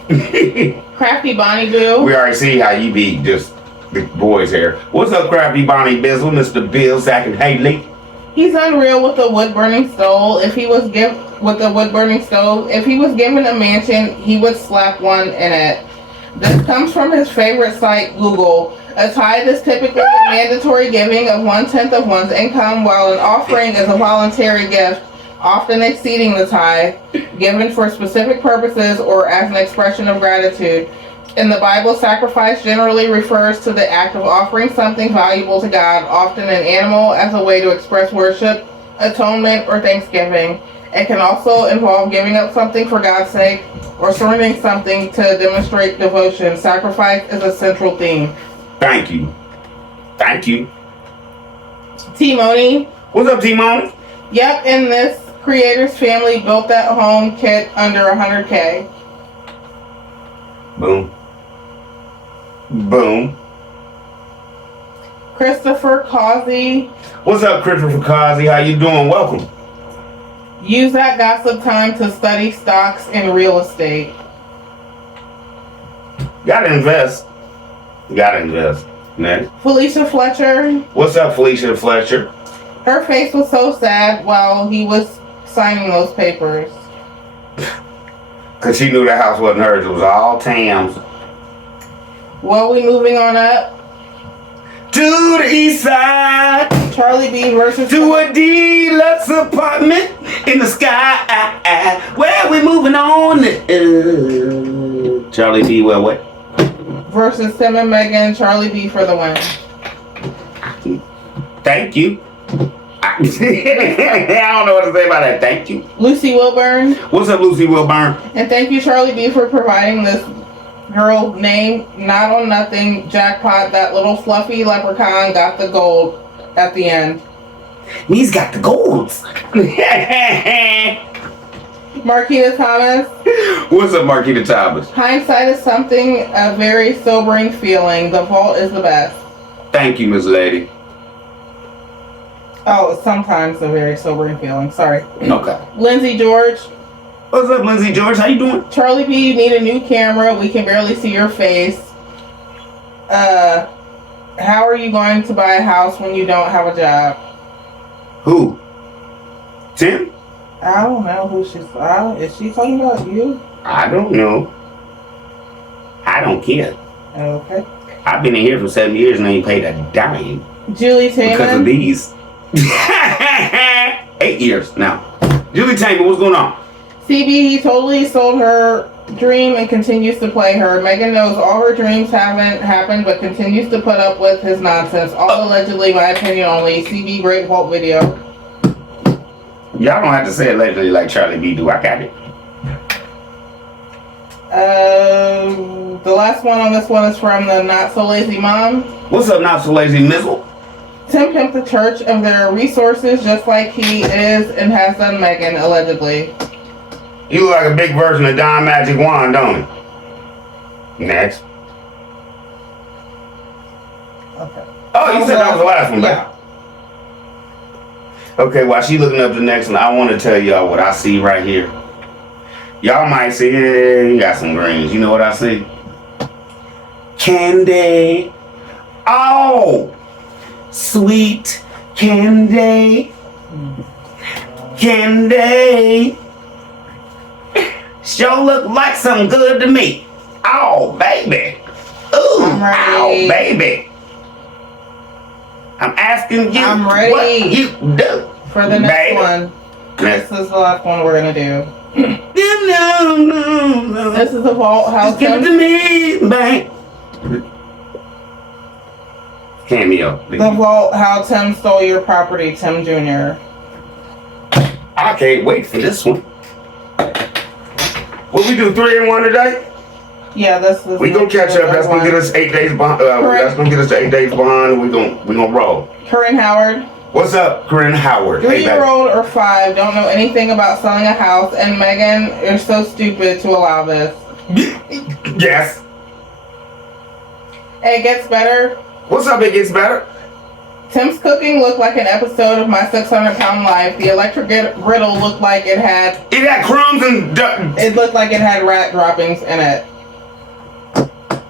Crafty Bonnie Boo. We already see how you be just the boys here. What's up, Crafty Bonnie Bizzle, Mr. Bill, Zach, and Haley? He's unreal with the wood-burning stove. If he was given a mansion, he would slap one in it. This comes from his favorite site, Google. A tithe is typically a mandatory giving of 1/10 of one's income, while an offering is a voluntary gift, often exceeding the tithe, given for specific purposes or as an expression of gratitude. In the Bible, sacrifice generally refers to the act of offering something valuable to God, often an animal, as a way to express worship, atonement, or thanksgiving. It can also involve giving up something for God's sake or surrendering something to demonstrate devotion. Sacrifice is a central theme. Thank you. Thank you. T-Moni. What's up, T-Moni? Yep, and this creator's family built that home kit under $100K. Boom. Boom. Christopher Causey. What's up, Christopher Causey? How you doing? Welcome. Use that gossip time to study stocks and real estate. Gotta invest. Next. Felicia Fletcher. What's up, Felicia Fletcher? Her face was so sad while he was signing those papers. Because she knew the house wasn't hers. It was all Tam's. Well, we moving on up. To the east side. Charlie B versus... To a deluxe apartment in the sky. Where we moving on? Charlie B, well, what? Versus Tim and Megan. Charlie B for the win. Thank you. I don't know what to say about that. Thank you. Lucy Wilburn. What's up, Lucy Wilburn? And thank you, Charlie B, for providing this girl name. Not on nothing. Jackpot. That little fluffy leprechaun got the gold at the end. He's got the golds. Marquita Thomas. What's up, Marquita Thomas? Hindsight is something, a very sobering feeling. The vault is the best. Thank you, Miss Lady. Oh, sometimes a very sobering feeling. Sorry. Okay. Lindsay George. What's up, Lindsay George? How you doing? Charlie B, you need a new camera. We can barely see your face. How are you going to buy a house when you don't have a job? Who? Tim? I don't know who she's. Is she talking about you? I don't know. I don't care. Okay. I've been in here for 7 years and I ain't paid a dime Julie because of Taman. these. 8 years now. Julie Taman, what's going on? CB, he totally sold her dream and continues to play her. Megan knows all her dreams haven't happened, but continues to put up with his nonsense. All allegedly, my opinion only. CB, great vault video. Y'all don't have to say allegedly like Charlie B do. I got it. The last one on this one is from the Not So Lazy Mom. What's up, Not So Lazy Mizzle? Tim pimped the church of their resources just like he is and has done Megan, allegedly. You look like a big version of Don Magic Wand, don't you? Next. Okay. Oh, you said that was the last one, yeah. right? Okay, while she looking up the next one, I want to tell y'all what I see right here. Y'all might say, yeah, you got some greens. You know what I see? Candy. Oh! Sweet candy. Candy. Sure look like some good to me. Oh, baby. Ooh, I'm ready. ow, baby. I'm asking you I'm ready. what you do. For the next Baby. one. This is the last one we're going to do. No. This is the vault house. Just give it to me, babe. Cameo. The vault, how Tim stole your property, Tim Jr. I can't wait for this one. What we do, 3 and 1 today? Yeah, this is. We gonna catch up. That's gonna get us 8 days behind. That's gonna get us to 8 days behind. We gonna roll. Corinne Howard. What's up, Corinne Howard? 3-year-old or 5 don't know anything about selling a house, and Megan is so stupid to allow this. Yes. It gets better. What's up? It gets better. Tim's cooking looked like an episode of My 600-Pound Life. The electric griddle looked like it had. It had crumbs and. It looked like it had rat droppings in it.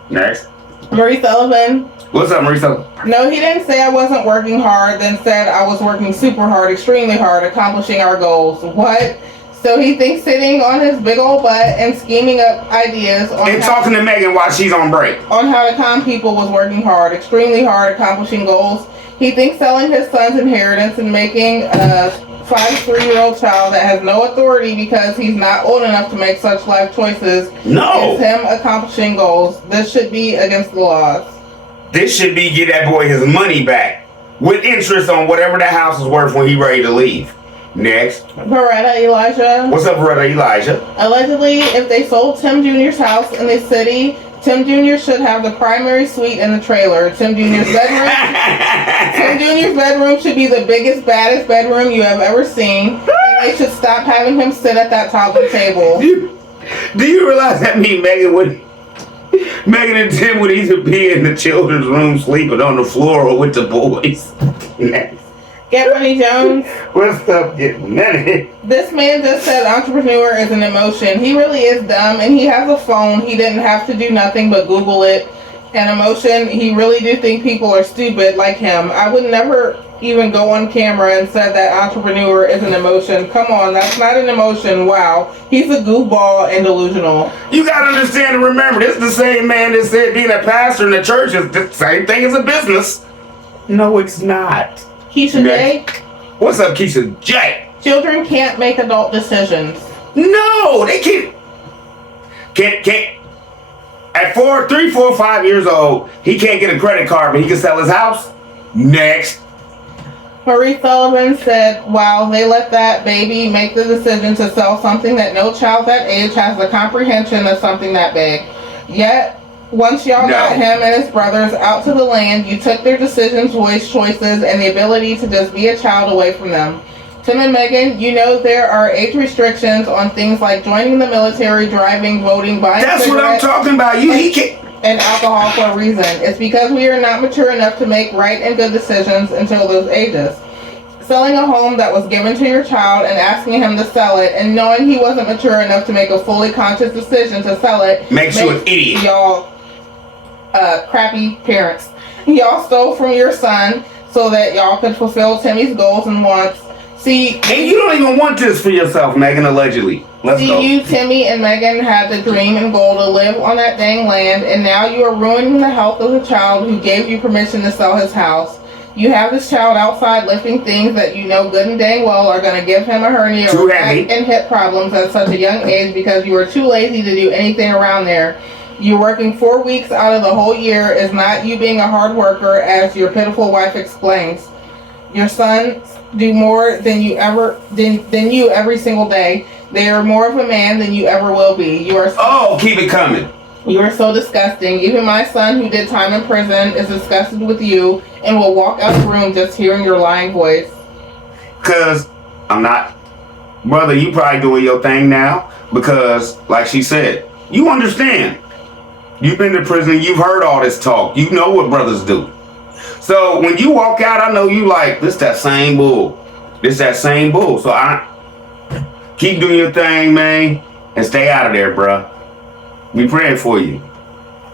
Next. Marie Sullivan. What's up, Marisa? No, he didn't say I wasn't working hard, then said I was working super hard, extremely hard, accomplishing our goals. What? So he thinks sitting on his big old butt and scheming up ideas on And talking to Megan while she's on break. on how to con people was working hard, extremely hard, accomplishing goals. He thinks selling his son's inheritance and making a 5-3-year-old child that has no authority because he's not old enough to make such life choices No. is him accomplishing goals. This should be against the laws. This should be get that boy his money back with interest on whatever that house is worth when he ready to leave. Next. Beretta Elijah. What's up, brother Elijah? Allegedly, if they sold Tim Jr.'s house in the city, Tim Jr. should have the primary suite in the trailer. Tim Jr.'s bedroom should be the biggest, baddest bedroom you have ever seen. And they should stop having him sit at that top of the table. Do you realize that means Megan and Tim would either be in the children's room sleeping on the floor or with the boys? Next. Get Money Jones. What's up, Get Money? This man just said entrepreneur is an emotion. He really is dumb, and he has a phone. He didn't have to do nothing but Google it. An emotion. He really do think people are stupid like him. I would never even go on camera and said that entrepreneur is an emotion. Come on, that's not an emotion. Wow. He's a goofball and delusional. You gotta understand and remember, this is the same man that said being a pastor in the church is the same thing as a business. No, it's not. Keisha J. What's up, Keisha J? Children can't make adult decisions. No, they can't. At 3, 4, 5 years old, he can't get a credit card, but he can sell his house. Next. Marie Sullivan said, "Wow, they let that baby make the decision to sell something that no child that age has the comprehension of something that big. Yet, once y'all got him and his brothers out to the land, you took their decisions, voice choices, and the ability to just be a child away from them. Tim and Megan, you know there are age restrictions on things like joining the military, driving, voting, buying That's what I'm cigarettes, talking about. He can't. and alcohol for a reason. It's because we are not mature enough to make right and good decisions until those ages. Selling a home that was given to your child and asking him to sell it and knowing he wasn't mature enough to make a fully conscious decision to sell it Makes you an idiot. Y'all crappy parents. Y'all stole from your son so that y'all could fulfill Timmy's goals and wants. See, And you don't even want this for yourself, Megan, allegedly. Let's go. you, Timmy, and Megan had the dream and goal to live on that dang land, and now you are ruining the health of the child who gave you permission to sell his house. You have this child outside lifting things that you know good and dang well are going to give him a hernia Too or heavy. back and hip problems at such a young age because you are too lazy to do anything around there. You working 4 weeks out of the whole year is not you being a hard worker, as your pitiful wife explains. Your sons do more than you every single day. They are more of a man than you ever will be. Keep it coming. You are so disgusting. Even my son, who did time in prison, is disgusted with you and will walk out the room just hearing your lying voice. Cause I'm not, brother. You probably doing your thing now because, like she said, you understand. You've been to prison. You've heard all this talk. You know what brothers do. So when you walk out, I know you like this. That same bull. This that same bull. So I keep doing your thing, man, and stay out of there, bruh. We praying for you.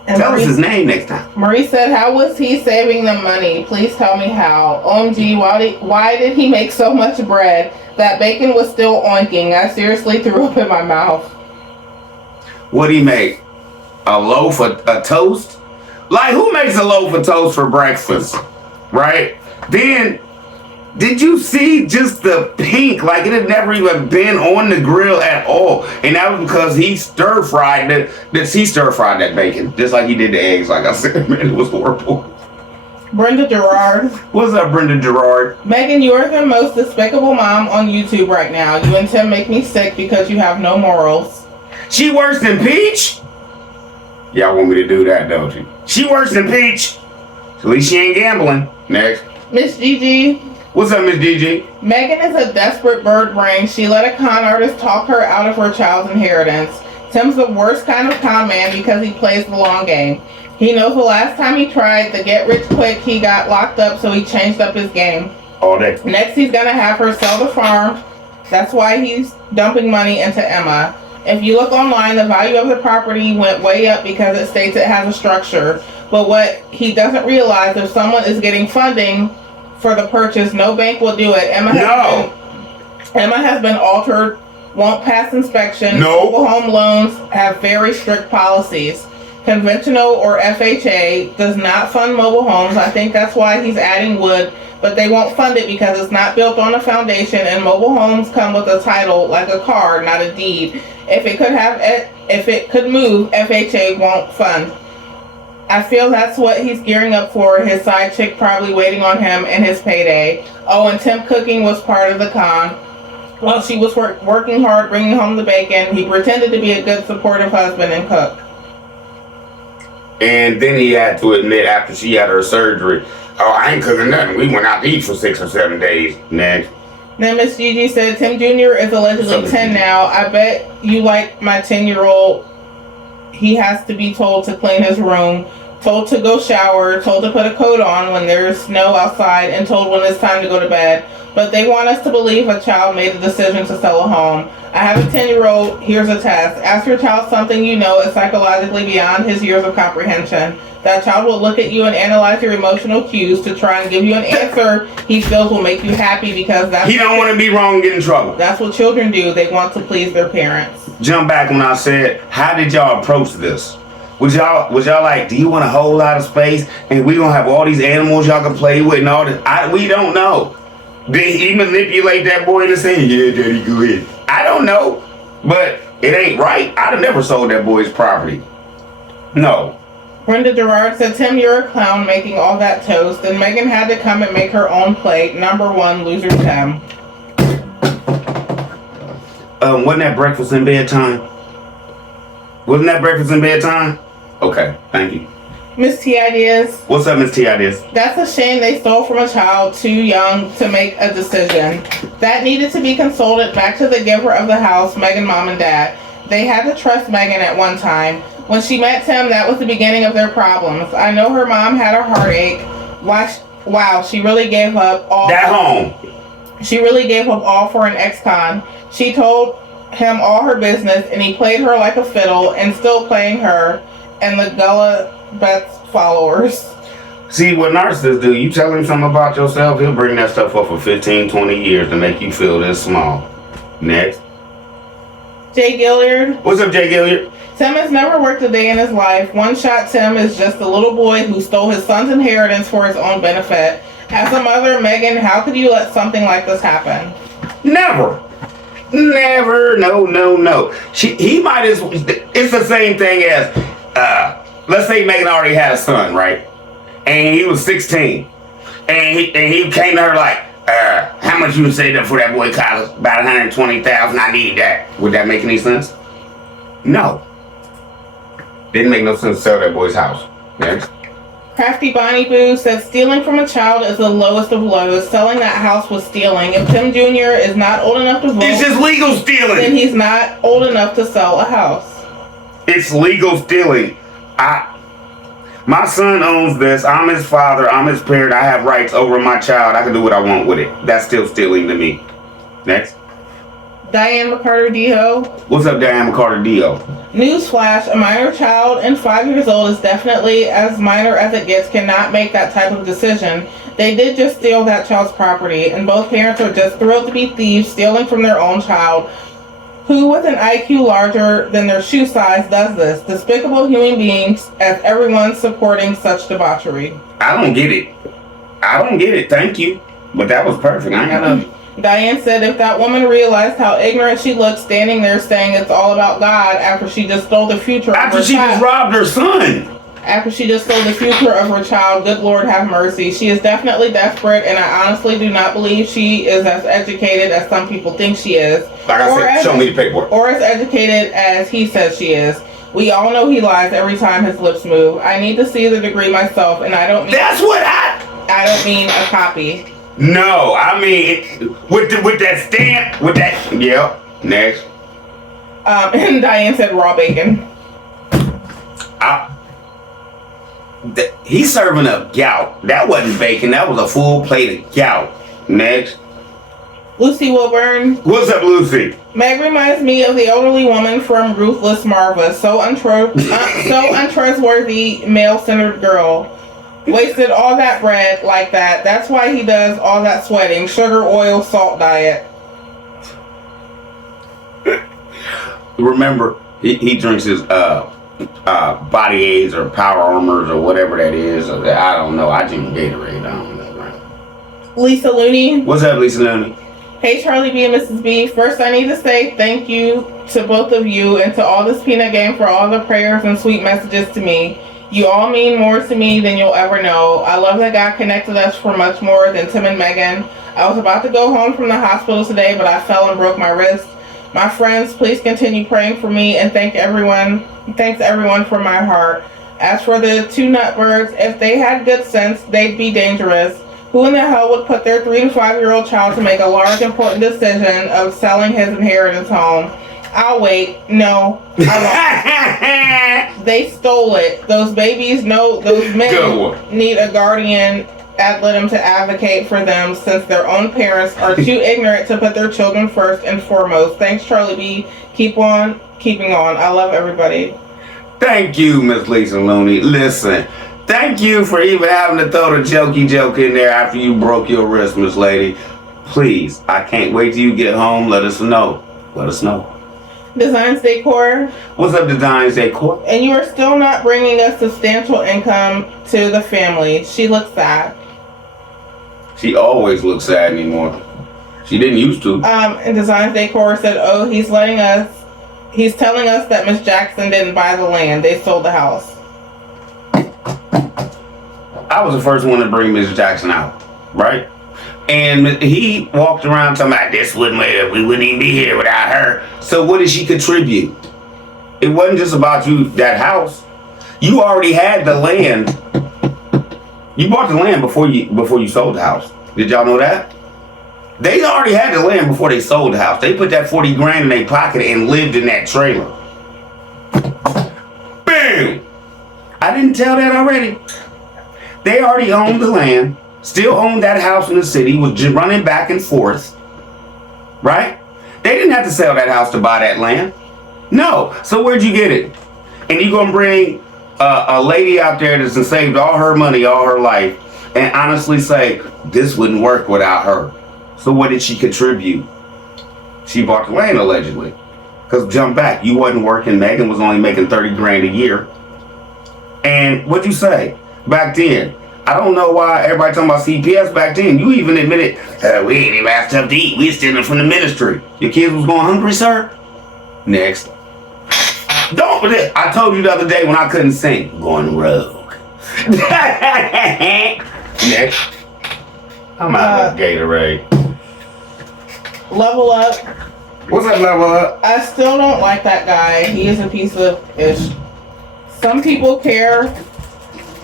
And Tell us his name next time. Marie said, "How was he saving the money? Please tell me how. OMG, why did he make so much bread? That bacon was still oinking. I seriously threw up in my mouth." What'd he make? A loaf of a toast? Like, who makes a loaf of toast for breakfast? Right? Then, did you see just the pink? Like, it had never even been on the grill at all. And that was because he stir-fried that bacon. Just like he did the eggs. Like I said, man, it was horrible. Brenda Gerard. What's up, Brenda Gerard? Megan, you are the most despicable mom on YouTube right now. You and Tim make me sick because you have no morals. She worse than Peach? Y'all want me to do that, don't you? She worse than Peach. At least she ain't gambling. Next. Miss Gigi. What's up, Miss Gigi? Megan is a desperate bird brain. She let a con artist talk her out of her child's inheritance. Tim's the worst kind of con man because he plays the long game. He knows the last time he tried the get rich quick, he got locked up, so he changed up his game. All day. Next, he's gonna have her sell the farm. That's why he's dumping money into Emma. If you look online, the value of the property went way up because it states it has a structure. But what he doesn't realize, if someone is getting funding for the purchase, no bank will do it. Emma has been altered, won't pass inspection. No. Mobile home loans have very strict policies. Conventional or FHA does not fund mobile homes. I think that's why he's adding wood, but they won't fund it because it's not built on a foundation, and mobile homes come with a title like a car, not a deed. If it could move, FHA won't fund. I feel that's what he's gearing up for. His side chick probably waiting on him and his payday. Oh, and Tim cooking was part of the con. While she was working hard, bringing home the bacon, he pretended to be a good, supportive husband and cook. And then he had to admit after she had her surgery, "Oh, I ain't cooking nothing. We went out to eat for 6 or 7 days." Next. Then Miss Gigi said, "Tim Jr. is allegedly 10 now. I bet you like my 10-year-old. He has to be told to clean his room, told to go shower, told to put a coat on when there's snow outside, and told when it's time to go to bed. But they want us to believe a child made the decision to sell a home. I have a 10-year-old. Here's a test. Ask your child something you know is psychologically beyond his years of comprehension. That child will look at you and analyze your emotional cues to try and give you an answer he feels will make you happy because he don't want to be wrong and get in trouble. That's what children do. They want to please their parents." Jump back when I said, how did y'all approach this? Was y'all like, do you want a whole lot of space and we gonna have all these animals y'all can play with and all this? We don't know. Did he manipulate that boy into saying, "Yeah, daddy, go ahead"? I don't know, but it ain't right. I'd have never sold that boy's property. No. Brenda Gerard said, Tim, you're a clown making all that toast. And Megan had to come and make her own plate. Number one, loser Tim. Wasn't that breakfast in bedtime? Wasn't that breakfast in bedtime? Okay, thank you. Miss T Ideas. What's up, Miss T Ideas? That's a shame they stole from a child too young to make a decision. That needed to be consulted back to the giver of the house, Megan mom and dad. They had to trust Megan at one time. When she met Tim, that was the beginning of their problems. I know her mom had a heartache. Wow, she really gave up all. That home. She really gave up all for an ex-con. She told him all her business, and he played her like a fiddle, and still playing her and the Gullah Beth's followers. See, what narcissists do, you tell him something about yourself, he'll bring that stuff up for 15, 20 years to make you feel this small. Next. Jay Gilliard. What's up, Jay Gilliard? Tim has never worked a day in his life. One shot Tim is just a little boy who stole his son's inheritance for his own benefit. As a mother, Megan, how could you let something like this happen? Never. Never. No. He might as well. It's the same thing as, let's say Megan already had a son, right? And he was 16. And he came to her like, how much you saved up for that boy college? About $120,000. I need that. Would that make any sense? No. Didn't make no sense to sell that boy's house. Next. Crafty Bonnie Boo said stealing from a child is the lowest of lows. Selling that house was stealing. If Tim Jr. is not old enough to vote, It's just legal stealing. then he's not old enough to sell a house. It's legal stealing. My son owns this. I'm his father. I'm his parent. I have rights over my child. I can do what I want with it. That's still stealing to me. Next. Diane McCarter Dio. What's up, Diane McCarter Dio? Newsflash, a minor child and 5 years old is definitely as minor as it gets, cannot make that type of decision. They did just steal that child's property, and both parents are just thrilled to be thieves stealing from their own child. Who with an IQ larger than their shoe size does this? Despicable human beings, as everyone's supporting such debauchery. I don't get it. Thank you. But that was perfect. I ain't got nothing. Diane said if that woman realized how ignorant she looked standing there saying it's all about God after she just stole the future of After her she child. just robbed her son. After she just stole the future of her child, good Lord have mercy. She is definitely desperate, and I honestly do not believe she is as educated as some people think she is. Like I said, show me the paperwork. Or as educated as he says she is. We all know he lies every time his lips move. I need to see the degree myself, and I don't mean... That's what I don't mean a copy. No, I mean, with that stamp, with that... Yep. Next. And Diane said raw bacon. He's serving up gout. That wasn't bacon. That was a full plate of gout. Next. Lucy Wilburn. What's up, Lucy? Meg reminds me of the elderly woman from Ruthless Marva. So untrustworthy, male-centered girl. Wasted all that bread like that. That's why he does all that sweating. Sugar, oil, salt diet. Remember, he drinks his body aids or power armors or whatever that is. I don't know. I drink Gatorade. I don't know. Right? Lisa Looney. What's up, Lisa Looney? Hey, Charlie B and Mrs. B. First, I need to say thank you to both of you and to all this peanut gang for all the prayers and sweet messages to me. You all mean more to me than you'll ever know. I love that God connected us for much more than Tim and Megan. I was about to go home from the hospital today, but I fell and broke my wrist. My friends, please continue praying for me and thanks everyone from my heart. As for the two nutbirds, if they had good sense, they'd be dangerous. Who in the hell would put their 3 to 5 year old child to make a large important decision of selling his inheritance home? I'll wait. No, I won't. They stole it. Those babies know those men need a guardian ad litem to advocate for them since their own parents are too ignorant to put their children first and foremost. Thanks, Charlie B. Keep on keeping on. I love everybody. Thank you, Miss Lisa Looney. Listen, thank you for even having to throw the jokey joke in there after you broke your wrist, Miss Lady. Please, I can't wait till you get home. Let us know. Let us know. Designs Decor. What's up, Designs Decor? And you are still not bringing a substantial income to the family. She looks sad. She always looks sad anymore. She didn't used to. And Designs Decor said, oh, he's telling us that Miss Jackson didn't buy the land. They sold the house. I was the first one to bring Mrs. Jackson out, right? And he walked around talking about this wouldn't we wouldn't even be here without her. So what did she contribute? It wasn't just about you, that house. You already had the land. You bought the land before you sold the house. Did y'all know that? They already had the land before they sold the house. They put that 40 grand in their pocket and lived in that trailer. Bam! I didn't tell that already. They already owned the land, still owned that house in the city, was just running back and forth. Right? They didn't have to sell that house to buy that land. No. So where'd you get it? And you gonna bring a lady out there that's saved all her money all her life and honestly say, this wouldn't work without her. So what did she contribute? She bought the land allegedly. Because jump back, you wasn't working. Megan was only making 30 grand a year. And what'd you say? Back then, I don't know why everybody talking about CPS back then. You even admitted, we ain't even had stuff to eat. We stealing from the ministry. Your kids was going hungry, sir? Next. Don't. I told you the other day when I couldn't sing. Going rogue. Next. I'm out of Gatorade. Level Up. What's up, Level Up? I still don't like that guy. He is a piece of ish. Some people care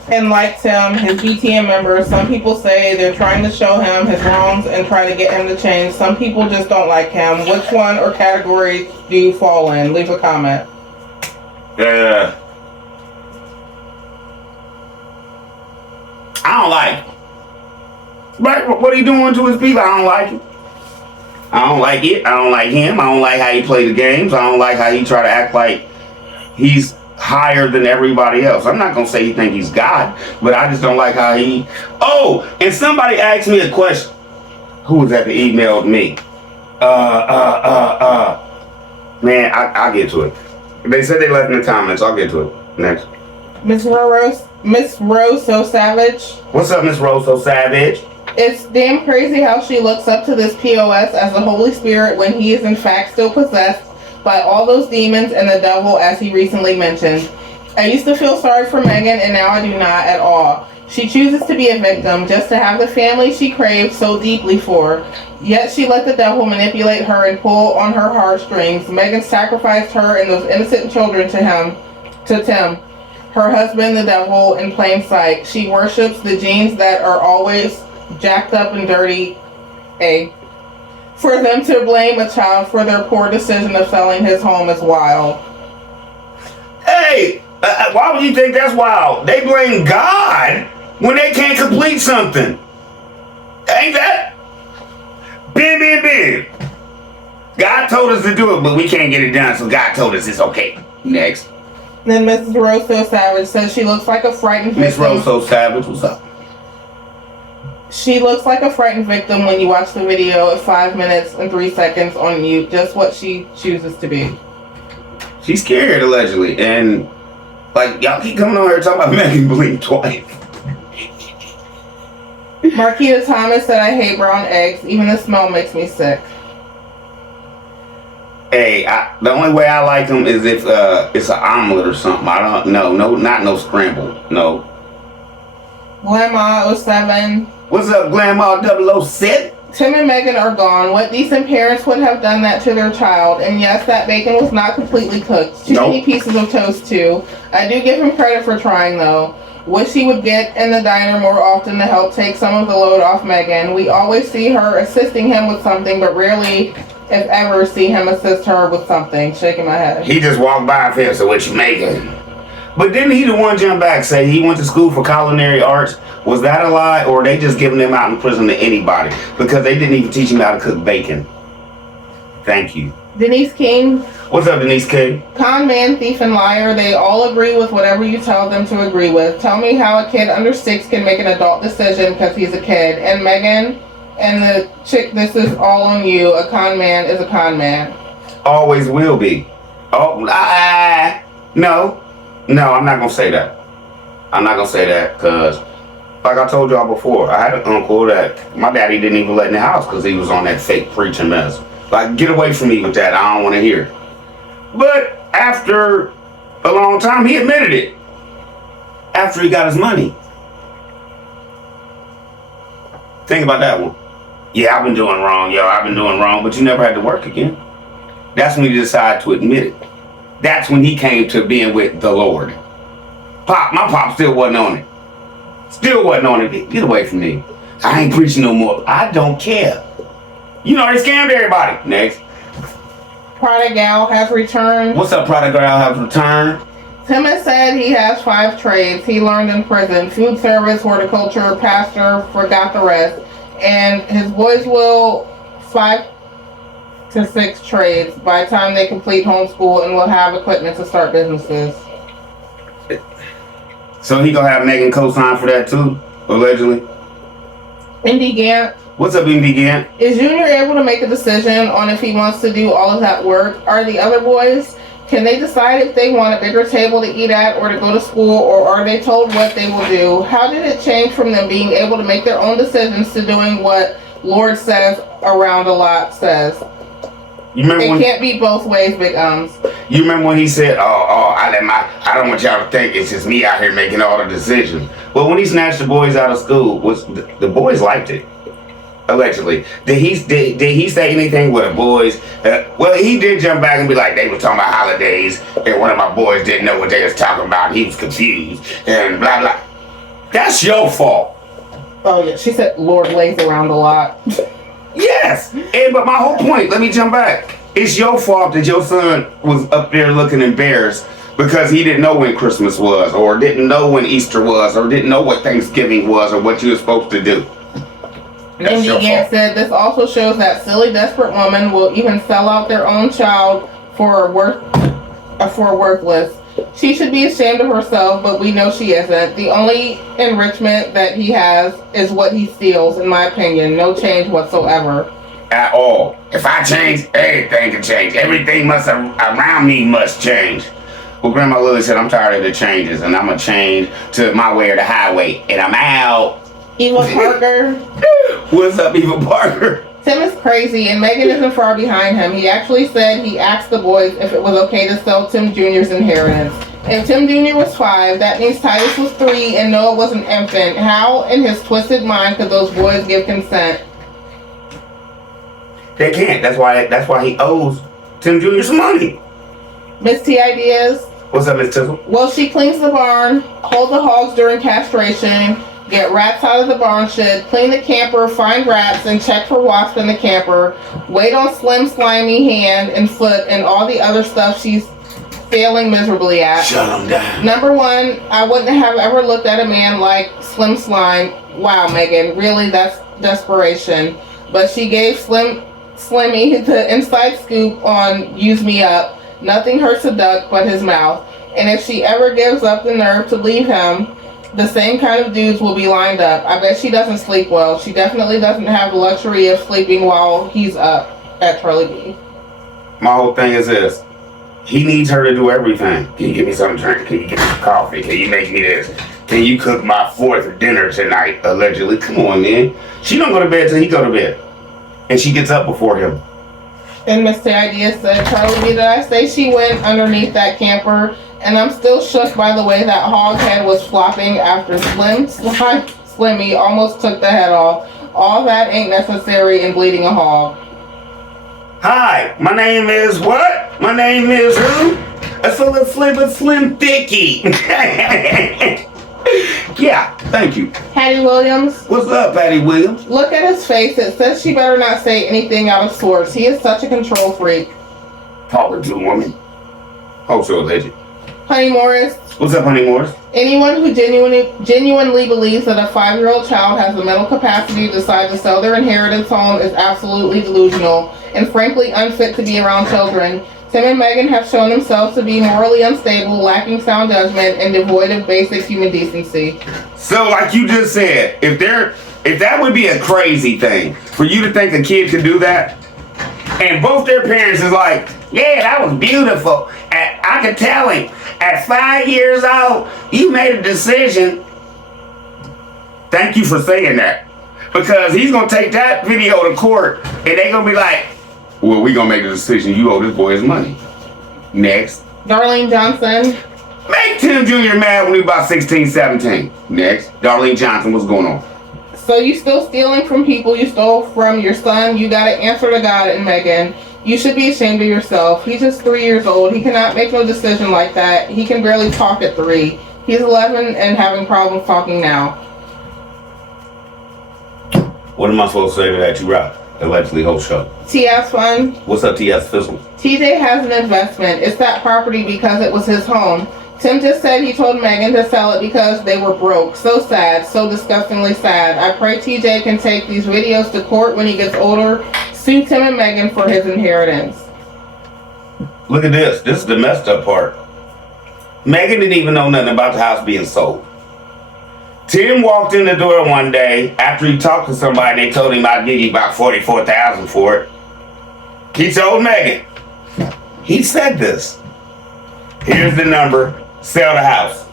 and liked him, his BTM members. Some people say they're trying to show him his wrongs and try to get him to change. Some people just don't like him. Which one or category do you fall in? Leave a comment. I don't like it. Right? What he doing to his people? I don't like it. I don't like it. I don't like him. I don't like how he play the games. I don't like how he try to act like he's higher than everybody else. I'm not gonna say he think he's God, but I just don't like how he. Oh, and somebody asked me a question. Who was that that emailed me? Man, I'll get to it. They said they left in the comments. I'll get to it next. Miss Rose So Savage. What's up, Miss Rose So Savage? It's damn crazy how she looks up to this POS as the Holy Spirit when he is in fact still possessed by all those demons and the devil, as he recently mentioned. I used to feel sorry for Megan, and now I do not at all. She chooses to be a victim just to have the family she craves so deeply for. Yet she let the devil manipulate her and pull on her heartstrings. Megan sacrificed her and those innocent children to Tim, her husband, the devil, in plain sight. She worships the genes that are always jacked up and dirty. For them to blame a child for their poor decision of selling his home is wild. Hey, why would you think that's wild? They blame God when they can't complete something. Ain't that? Bim. God told us to do it, but we can't get it done, so God told us it's okay. Next. Then Mrs. Rose So Savage says she looks like a frightened victim. Miss Rose So Savage, what's up? She looks like a frightened victim when you watch the video at 5 minutes and 3 seconds on mute. Just what she chooses to be. She's scared, allegedly. And, like, y'all keep coming on here talking about Megan Blink twice. Marquita Thomas said, I hate brown eggs. Even the smell makes me sick. Hey, the only way I like them is if it's an omelet or something. I don't know. No, not no scramble. No. Grandma 07. What's up, Grandma 007? Tim and Megan are gone. What decent parents would have done that to their child? And yes, that bacon was not completely cooked. Too many pieces of toast, too. I do give him credit for trying, though. Wish he would get in the diner more often to help take some of the load off Megan. We always see her assisting him with something, but rarely, if ever, see him assist her with something. Shaking my head. He just walked by and said, so what you making? But didn't he the one jump back say he went to school for culinary arts? Was that a lie, or are they just giving him out in prison to anybody? Because they didn't even teach him how to cook bacon. Thank you. Denise King. What's up, Denise King? Con man, thief, and liar. They all agree with whatever you tell them to agree with. Tell me how a kid under 6 can make an adult decision because he's a kid. And Megan and the chick, this is all on you. A con man is a con man. Always will be. Oh, no, I'm not gonna say that. I'm not gonna say that because, like I told y'all before, I had an uncle that my daddy didn't even let in the house because he was on that fake preaching mess. Like, get away from me with that. I don't want to hear it. But after a long time, he admitted it. After he got his money. Think about that one. Yeah, I've been doing wrong, yo. I've been doing wrong, but you never had to work again. That's when he decided to admit it. That's when he came to being with the Lord. My pop still wasn't on it. Still wasn't on it. Get away from me. I ain't preaching no more. I don't care. You know, they scammed everybody. Next. Prodigal has returned. What's up, Prodigal has returned? Tim has said he has 5 trades he learned in prison: food service, horticulture, pastor, forgot the rest. And his boys will 5 to 6 trades by the time they complete homeschool and will have equipment to start businesses. So he gonna have Megan co-sign for that too, allegedly? Indy Gant. What's up, Indy Gant? Is Junior able to make a decision on if he wants to do all of that work? Are the other boys? Can they decide if they want a bigger table to eat at or to go to school, or are they told what they will do? How did it change from them being able to make their own decisions to doing what Lord says around a lot says? You remember It can't be both ways, Big Ums. You remember when he said, I don't want y'all to think it's just me out here making all the decisions. Well, when he snatched the boys out of school, the boys liked it. Allegedly. Did he say anything with the boys? Well, he did jump back and be like, they were talking about holidays, and one of my boys didn't know what they was talking about, and he was confused, and blah, blah. That's your fault. Oh, yeah. She said Lord lays around a lot. Yes. But my whole point, let me jump back. It's your fault that your son was up there looking embarrassed because he didn't know when Christmas was, or didn't know when Easter was, or didn't know what Thanksgiving was, or what you were supposed to do. Indy Gant said this also shows that silly, desperate woman will even sell out their own child for worthless. She should be ashamed of herself, but we know she isn't. The only enrichment that he has is what he steals, in my opinion. No change whatsoever. At all. If I change, everything can change. Everything around me must change. Well, Grandma Lily said, I'm tired of the changes, and I'm going to change to my way or the highway, and I'm out. Eva Parker. What's up, Eva Parker? Tim is crazy, and Megan isn't far behind him. He actually said he asked the boys if it was okay to sell Tim Jr.'s inheritance. If Tim Jr. was 5, that means Titus was 3, and Noah was an infant. How, in his twisted mind, could those boys give consent? They can't. That's why he owes Tim Jr. some money. Miss T Ideas. What's up, Miss Tizzle? Well, she cleans the barn, hold the hogs during castration, get rats out of the barn shed, clean the camper, find rats, and check for wasps in the camper, wait on Slim slimy hand and foot, and all the other stuff she's failing miserably at. Shut him down. Number 1, I wouldn't have ever looked at a man like Slim Slime. Wow, Megan, really, that's desperation. But she gave Slimmy the inside scoop on Use Me Up. Nothing hurts a duck but his mouth. And if she ever gives up the nerve to leave him, the same kind of dudes will be lined up. I bet she doesn't sleep well. She definitely doesn't have the luxury of sleeping while he's up at Charlie B. My whole thing is this. He needs her to do everything. Can you give me something to drink? Can you give me some coffee? Can you make me this? Can you cook my 4th dinner tonight, allegedly? Come on, man. She don't go to bed till he go to bed. And she gets up before him. And Miss T Idea said, Charlie B, did I say she went underneath that camper? And I'm still shook by the way that hog head was flopping after Slimmy almost took the head off. All that ain't necessary in bleeding a hog. Hi, my name is what? My name is who? A Slim Thicky. Yeah, thank you. Hattie Williams. What's up, Patty Williams? Look at his face. It says she better not say anything out of sorts. He is such a control freak. Talking to a woman. Oh, so alleged. Honey Morris. What's up, Honey Morris? Anyone who genuinely believes that a 5-year-old child has the mental capacity to decide to sell their inheritance home is absolutely delusional and frankly unfit to be around children. Tim and Megan have shown themselves to be morally unstable, lacking sound judgment, and devoid of basic human decency. So, like you just said, if that would be a crazy thing for you to think a kid could do that, and both their parents is like, yeah, that was beautiful. And I could tell him, at 5 years old, you made a decision. Thank you for saying that. Because he's going to take that video to court, and they're going to be like, well, we going to make a decision. You owe this boy his money. Next. Darlene Johnson. Make Tim Jr. mad when he was about 16, 17. Next. Darlene Johnson, what's going on? So you still stealing from people you stole from your son? You gotta answer to God and Megan. You should be ashamed of yourself. He's just 3 years old. He cannot make no decision like that. He can barely talk at 3. He's 11 and having problems talking now. What am I supposed to say to that, you rock? Allegedly whole show. TS Fund. What's up, TS Fizzle? TJ has an investment. It's that property because it was his home. Tim just said he told Megan to sell it because they were broke. So sad. So disgustingly sad. I pray TJ can take these videos to court when he gets older. Sue Tim and Megan for his inheritance. Look at this. This is the messed up part. Megan didn't even know nothing about the house being sold. Tim walked in the door one day after he talked to somebody and they told him I'd give you about $44,000 for it. He told Megan. He said this. Here's the number. Sell the house.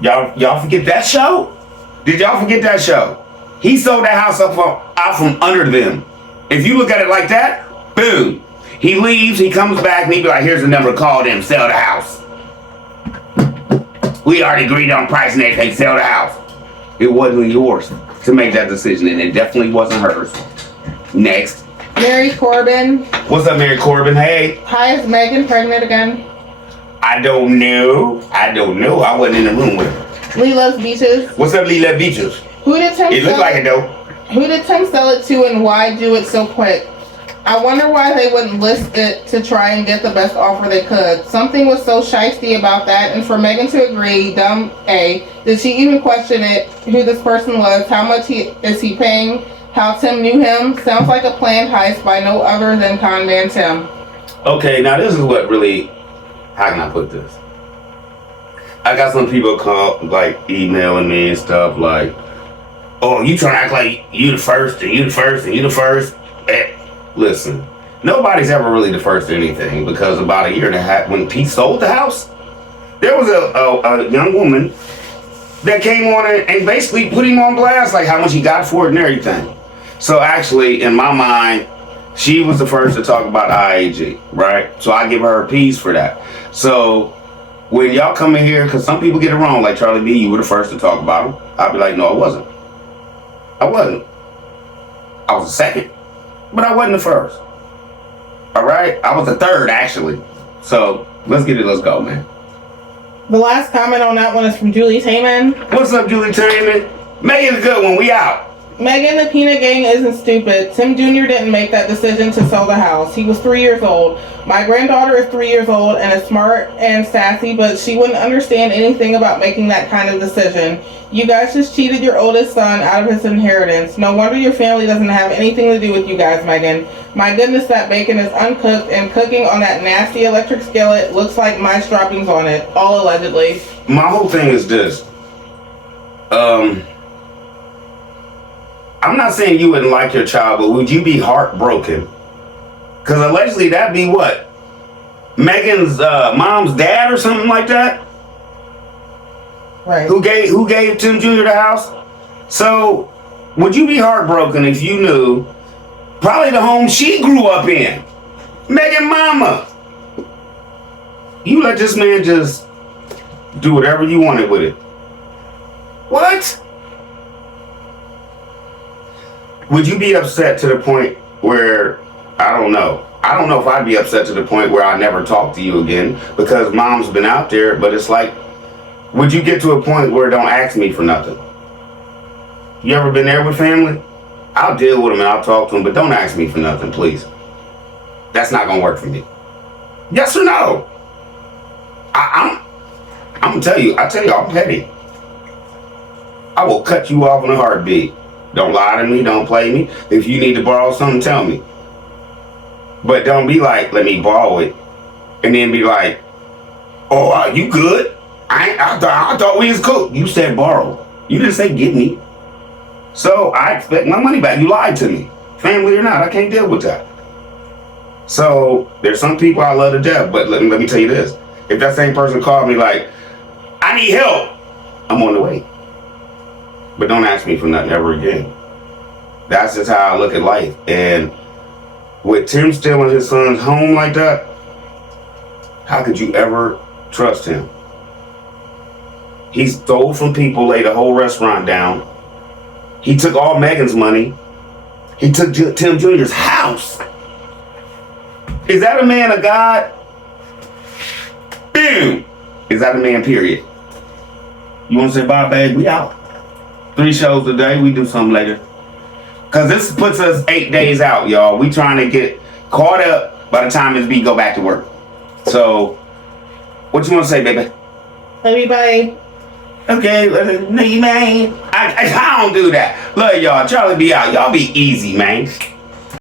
Y'all forget that show? Did y'all forget that show? He sold that house out from under them. If you look at it like that, boom. He leaves, he comes back, and he be like, here's the number, call them, sell the house. We already agreed on price and everything, sell the house. It wasn't yours to make that decision, and it definitely wasn't hers. Next. Mary Corbin. What's up, Mary Corbin? Hey. Hi, is Megan pregnant again? I don't know. I wasn't in the room with her. Lila's Beaches. What's up, Lila Beaches? Who did Tim It looked like it, though. Who did Tim sell it to and why do it so quick? I wonder why they wouldn't list it to try and get the best offer they could. Something was so shysty about that, and for Megan to agree, dumb A, did she even question it, who this person was, how much is he paying, how Tim knew him? Sounds like a planned heist by no other than con man Tim. Okay, now this is what really, how can I put this? I got some people emailing me and stuff like, oh, you trying to act like you the first and you the first and you the first? Listen, nobody's ever really the first to anything because about a year and a half, when Pete sold the house, there was a young woman that came on and basically put him on blast, like how much he got for it and everything. So actually, in my mind, she was the first to talk about IAG, right? So I give her a piece for that. So when y'all come in here, because some people get it wrong, like Charlie B, you were the first to talk about him. I'll be like, no, I wasn't. I was the second. But I wasn't the first. All right? I was the third, actually. So, let's go, man. The last comment on that one is from Julie Taman. What's up, Julie Taman? Megan's a good one. We out. Megan, the peanut gang isn't stupid. Tim Jr. didn't make that decision to sell the house. He was 3 years old. My granddaughter is 3 years old and is smart and sassy, but she wouldn't understand anything about making that kind of decision. You guys just cheated your oldest son out of his inheritance. No wonder your family doesn't have anything to do with you guys, Megan. My goodness, that bacon is uncooked and cooking on that nasty electric skillet looks like mice droppings on it. All allegedly. My whole thing is this. I'm not saying you wouldn't like your child, but would you be heartbroken? Because allegedly that'd be what? Megan's mom's dad or something like that? Right. Who gave Tim Jr. the house? So, would you be heartbroken if you knew probably the home she grew up in? Megan mama. You let this man just do whatever you wanted with it. What? Would you be upset to the point where, I don't know if I'd be upset to the point where I never talk to you again because mom's been out there, but it's like, would you get to a point where don't ask me for nothing? You ever been there with family? I'll deal with them and I'll talk to them, but don't ask me for nothing, please. That's not gonna work for me. Yes or no? I'm gonna tell you, I'm petty. I will cut you off in a heartbeat. Don't lie to me, don't play me. If you need to borrow something, tell me. But don't be like, let me borrow it. And then be like, oh, you good? I thought we was cool. You said borrow. You didn't say give me. So I expect my money back. You lied to me. Family or not, I can't deal with that. So there's some people I love to death, but let me tell you this. If that same person called me like, I need help, I'm on the way. But don't ask me for nothing ever again. That's just how I look at life. And with Tim stealing his son's home like that, how could you ever trust him? He stole from people, laid a whole restaurant down, He took all Megan's money. He took Tim Jr.'s house. Is that a man of God? Boom. Is that a man, period? You want to say bye, babe? We out. 3 shows a day. We do something later. Because this puts us 8 days out, y'all. We trying to get caught up by the time this beat go back to work. So, what you want to say, baby? Love you, bye. Okay, man. I don't do that. Love y'all. Charlie be out. Y'all be easy, man.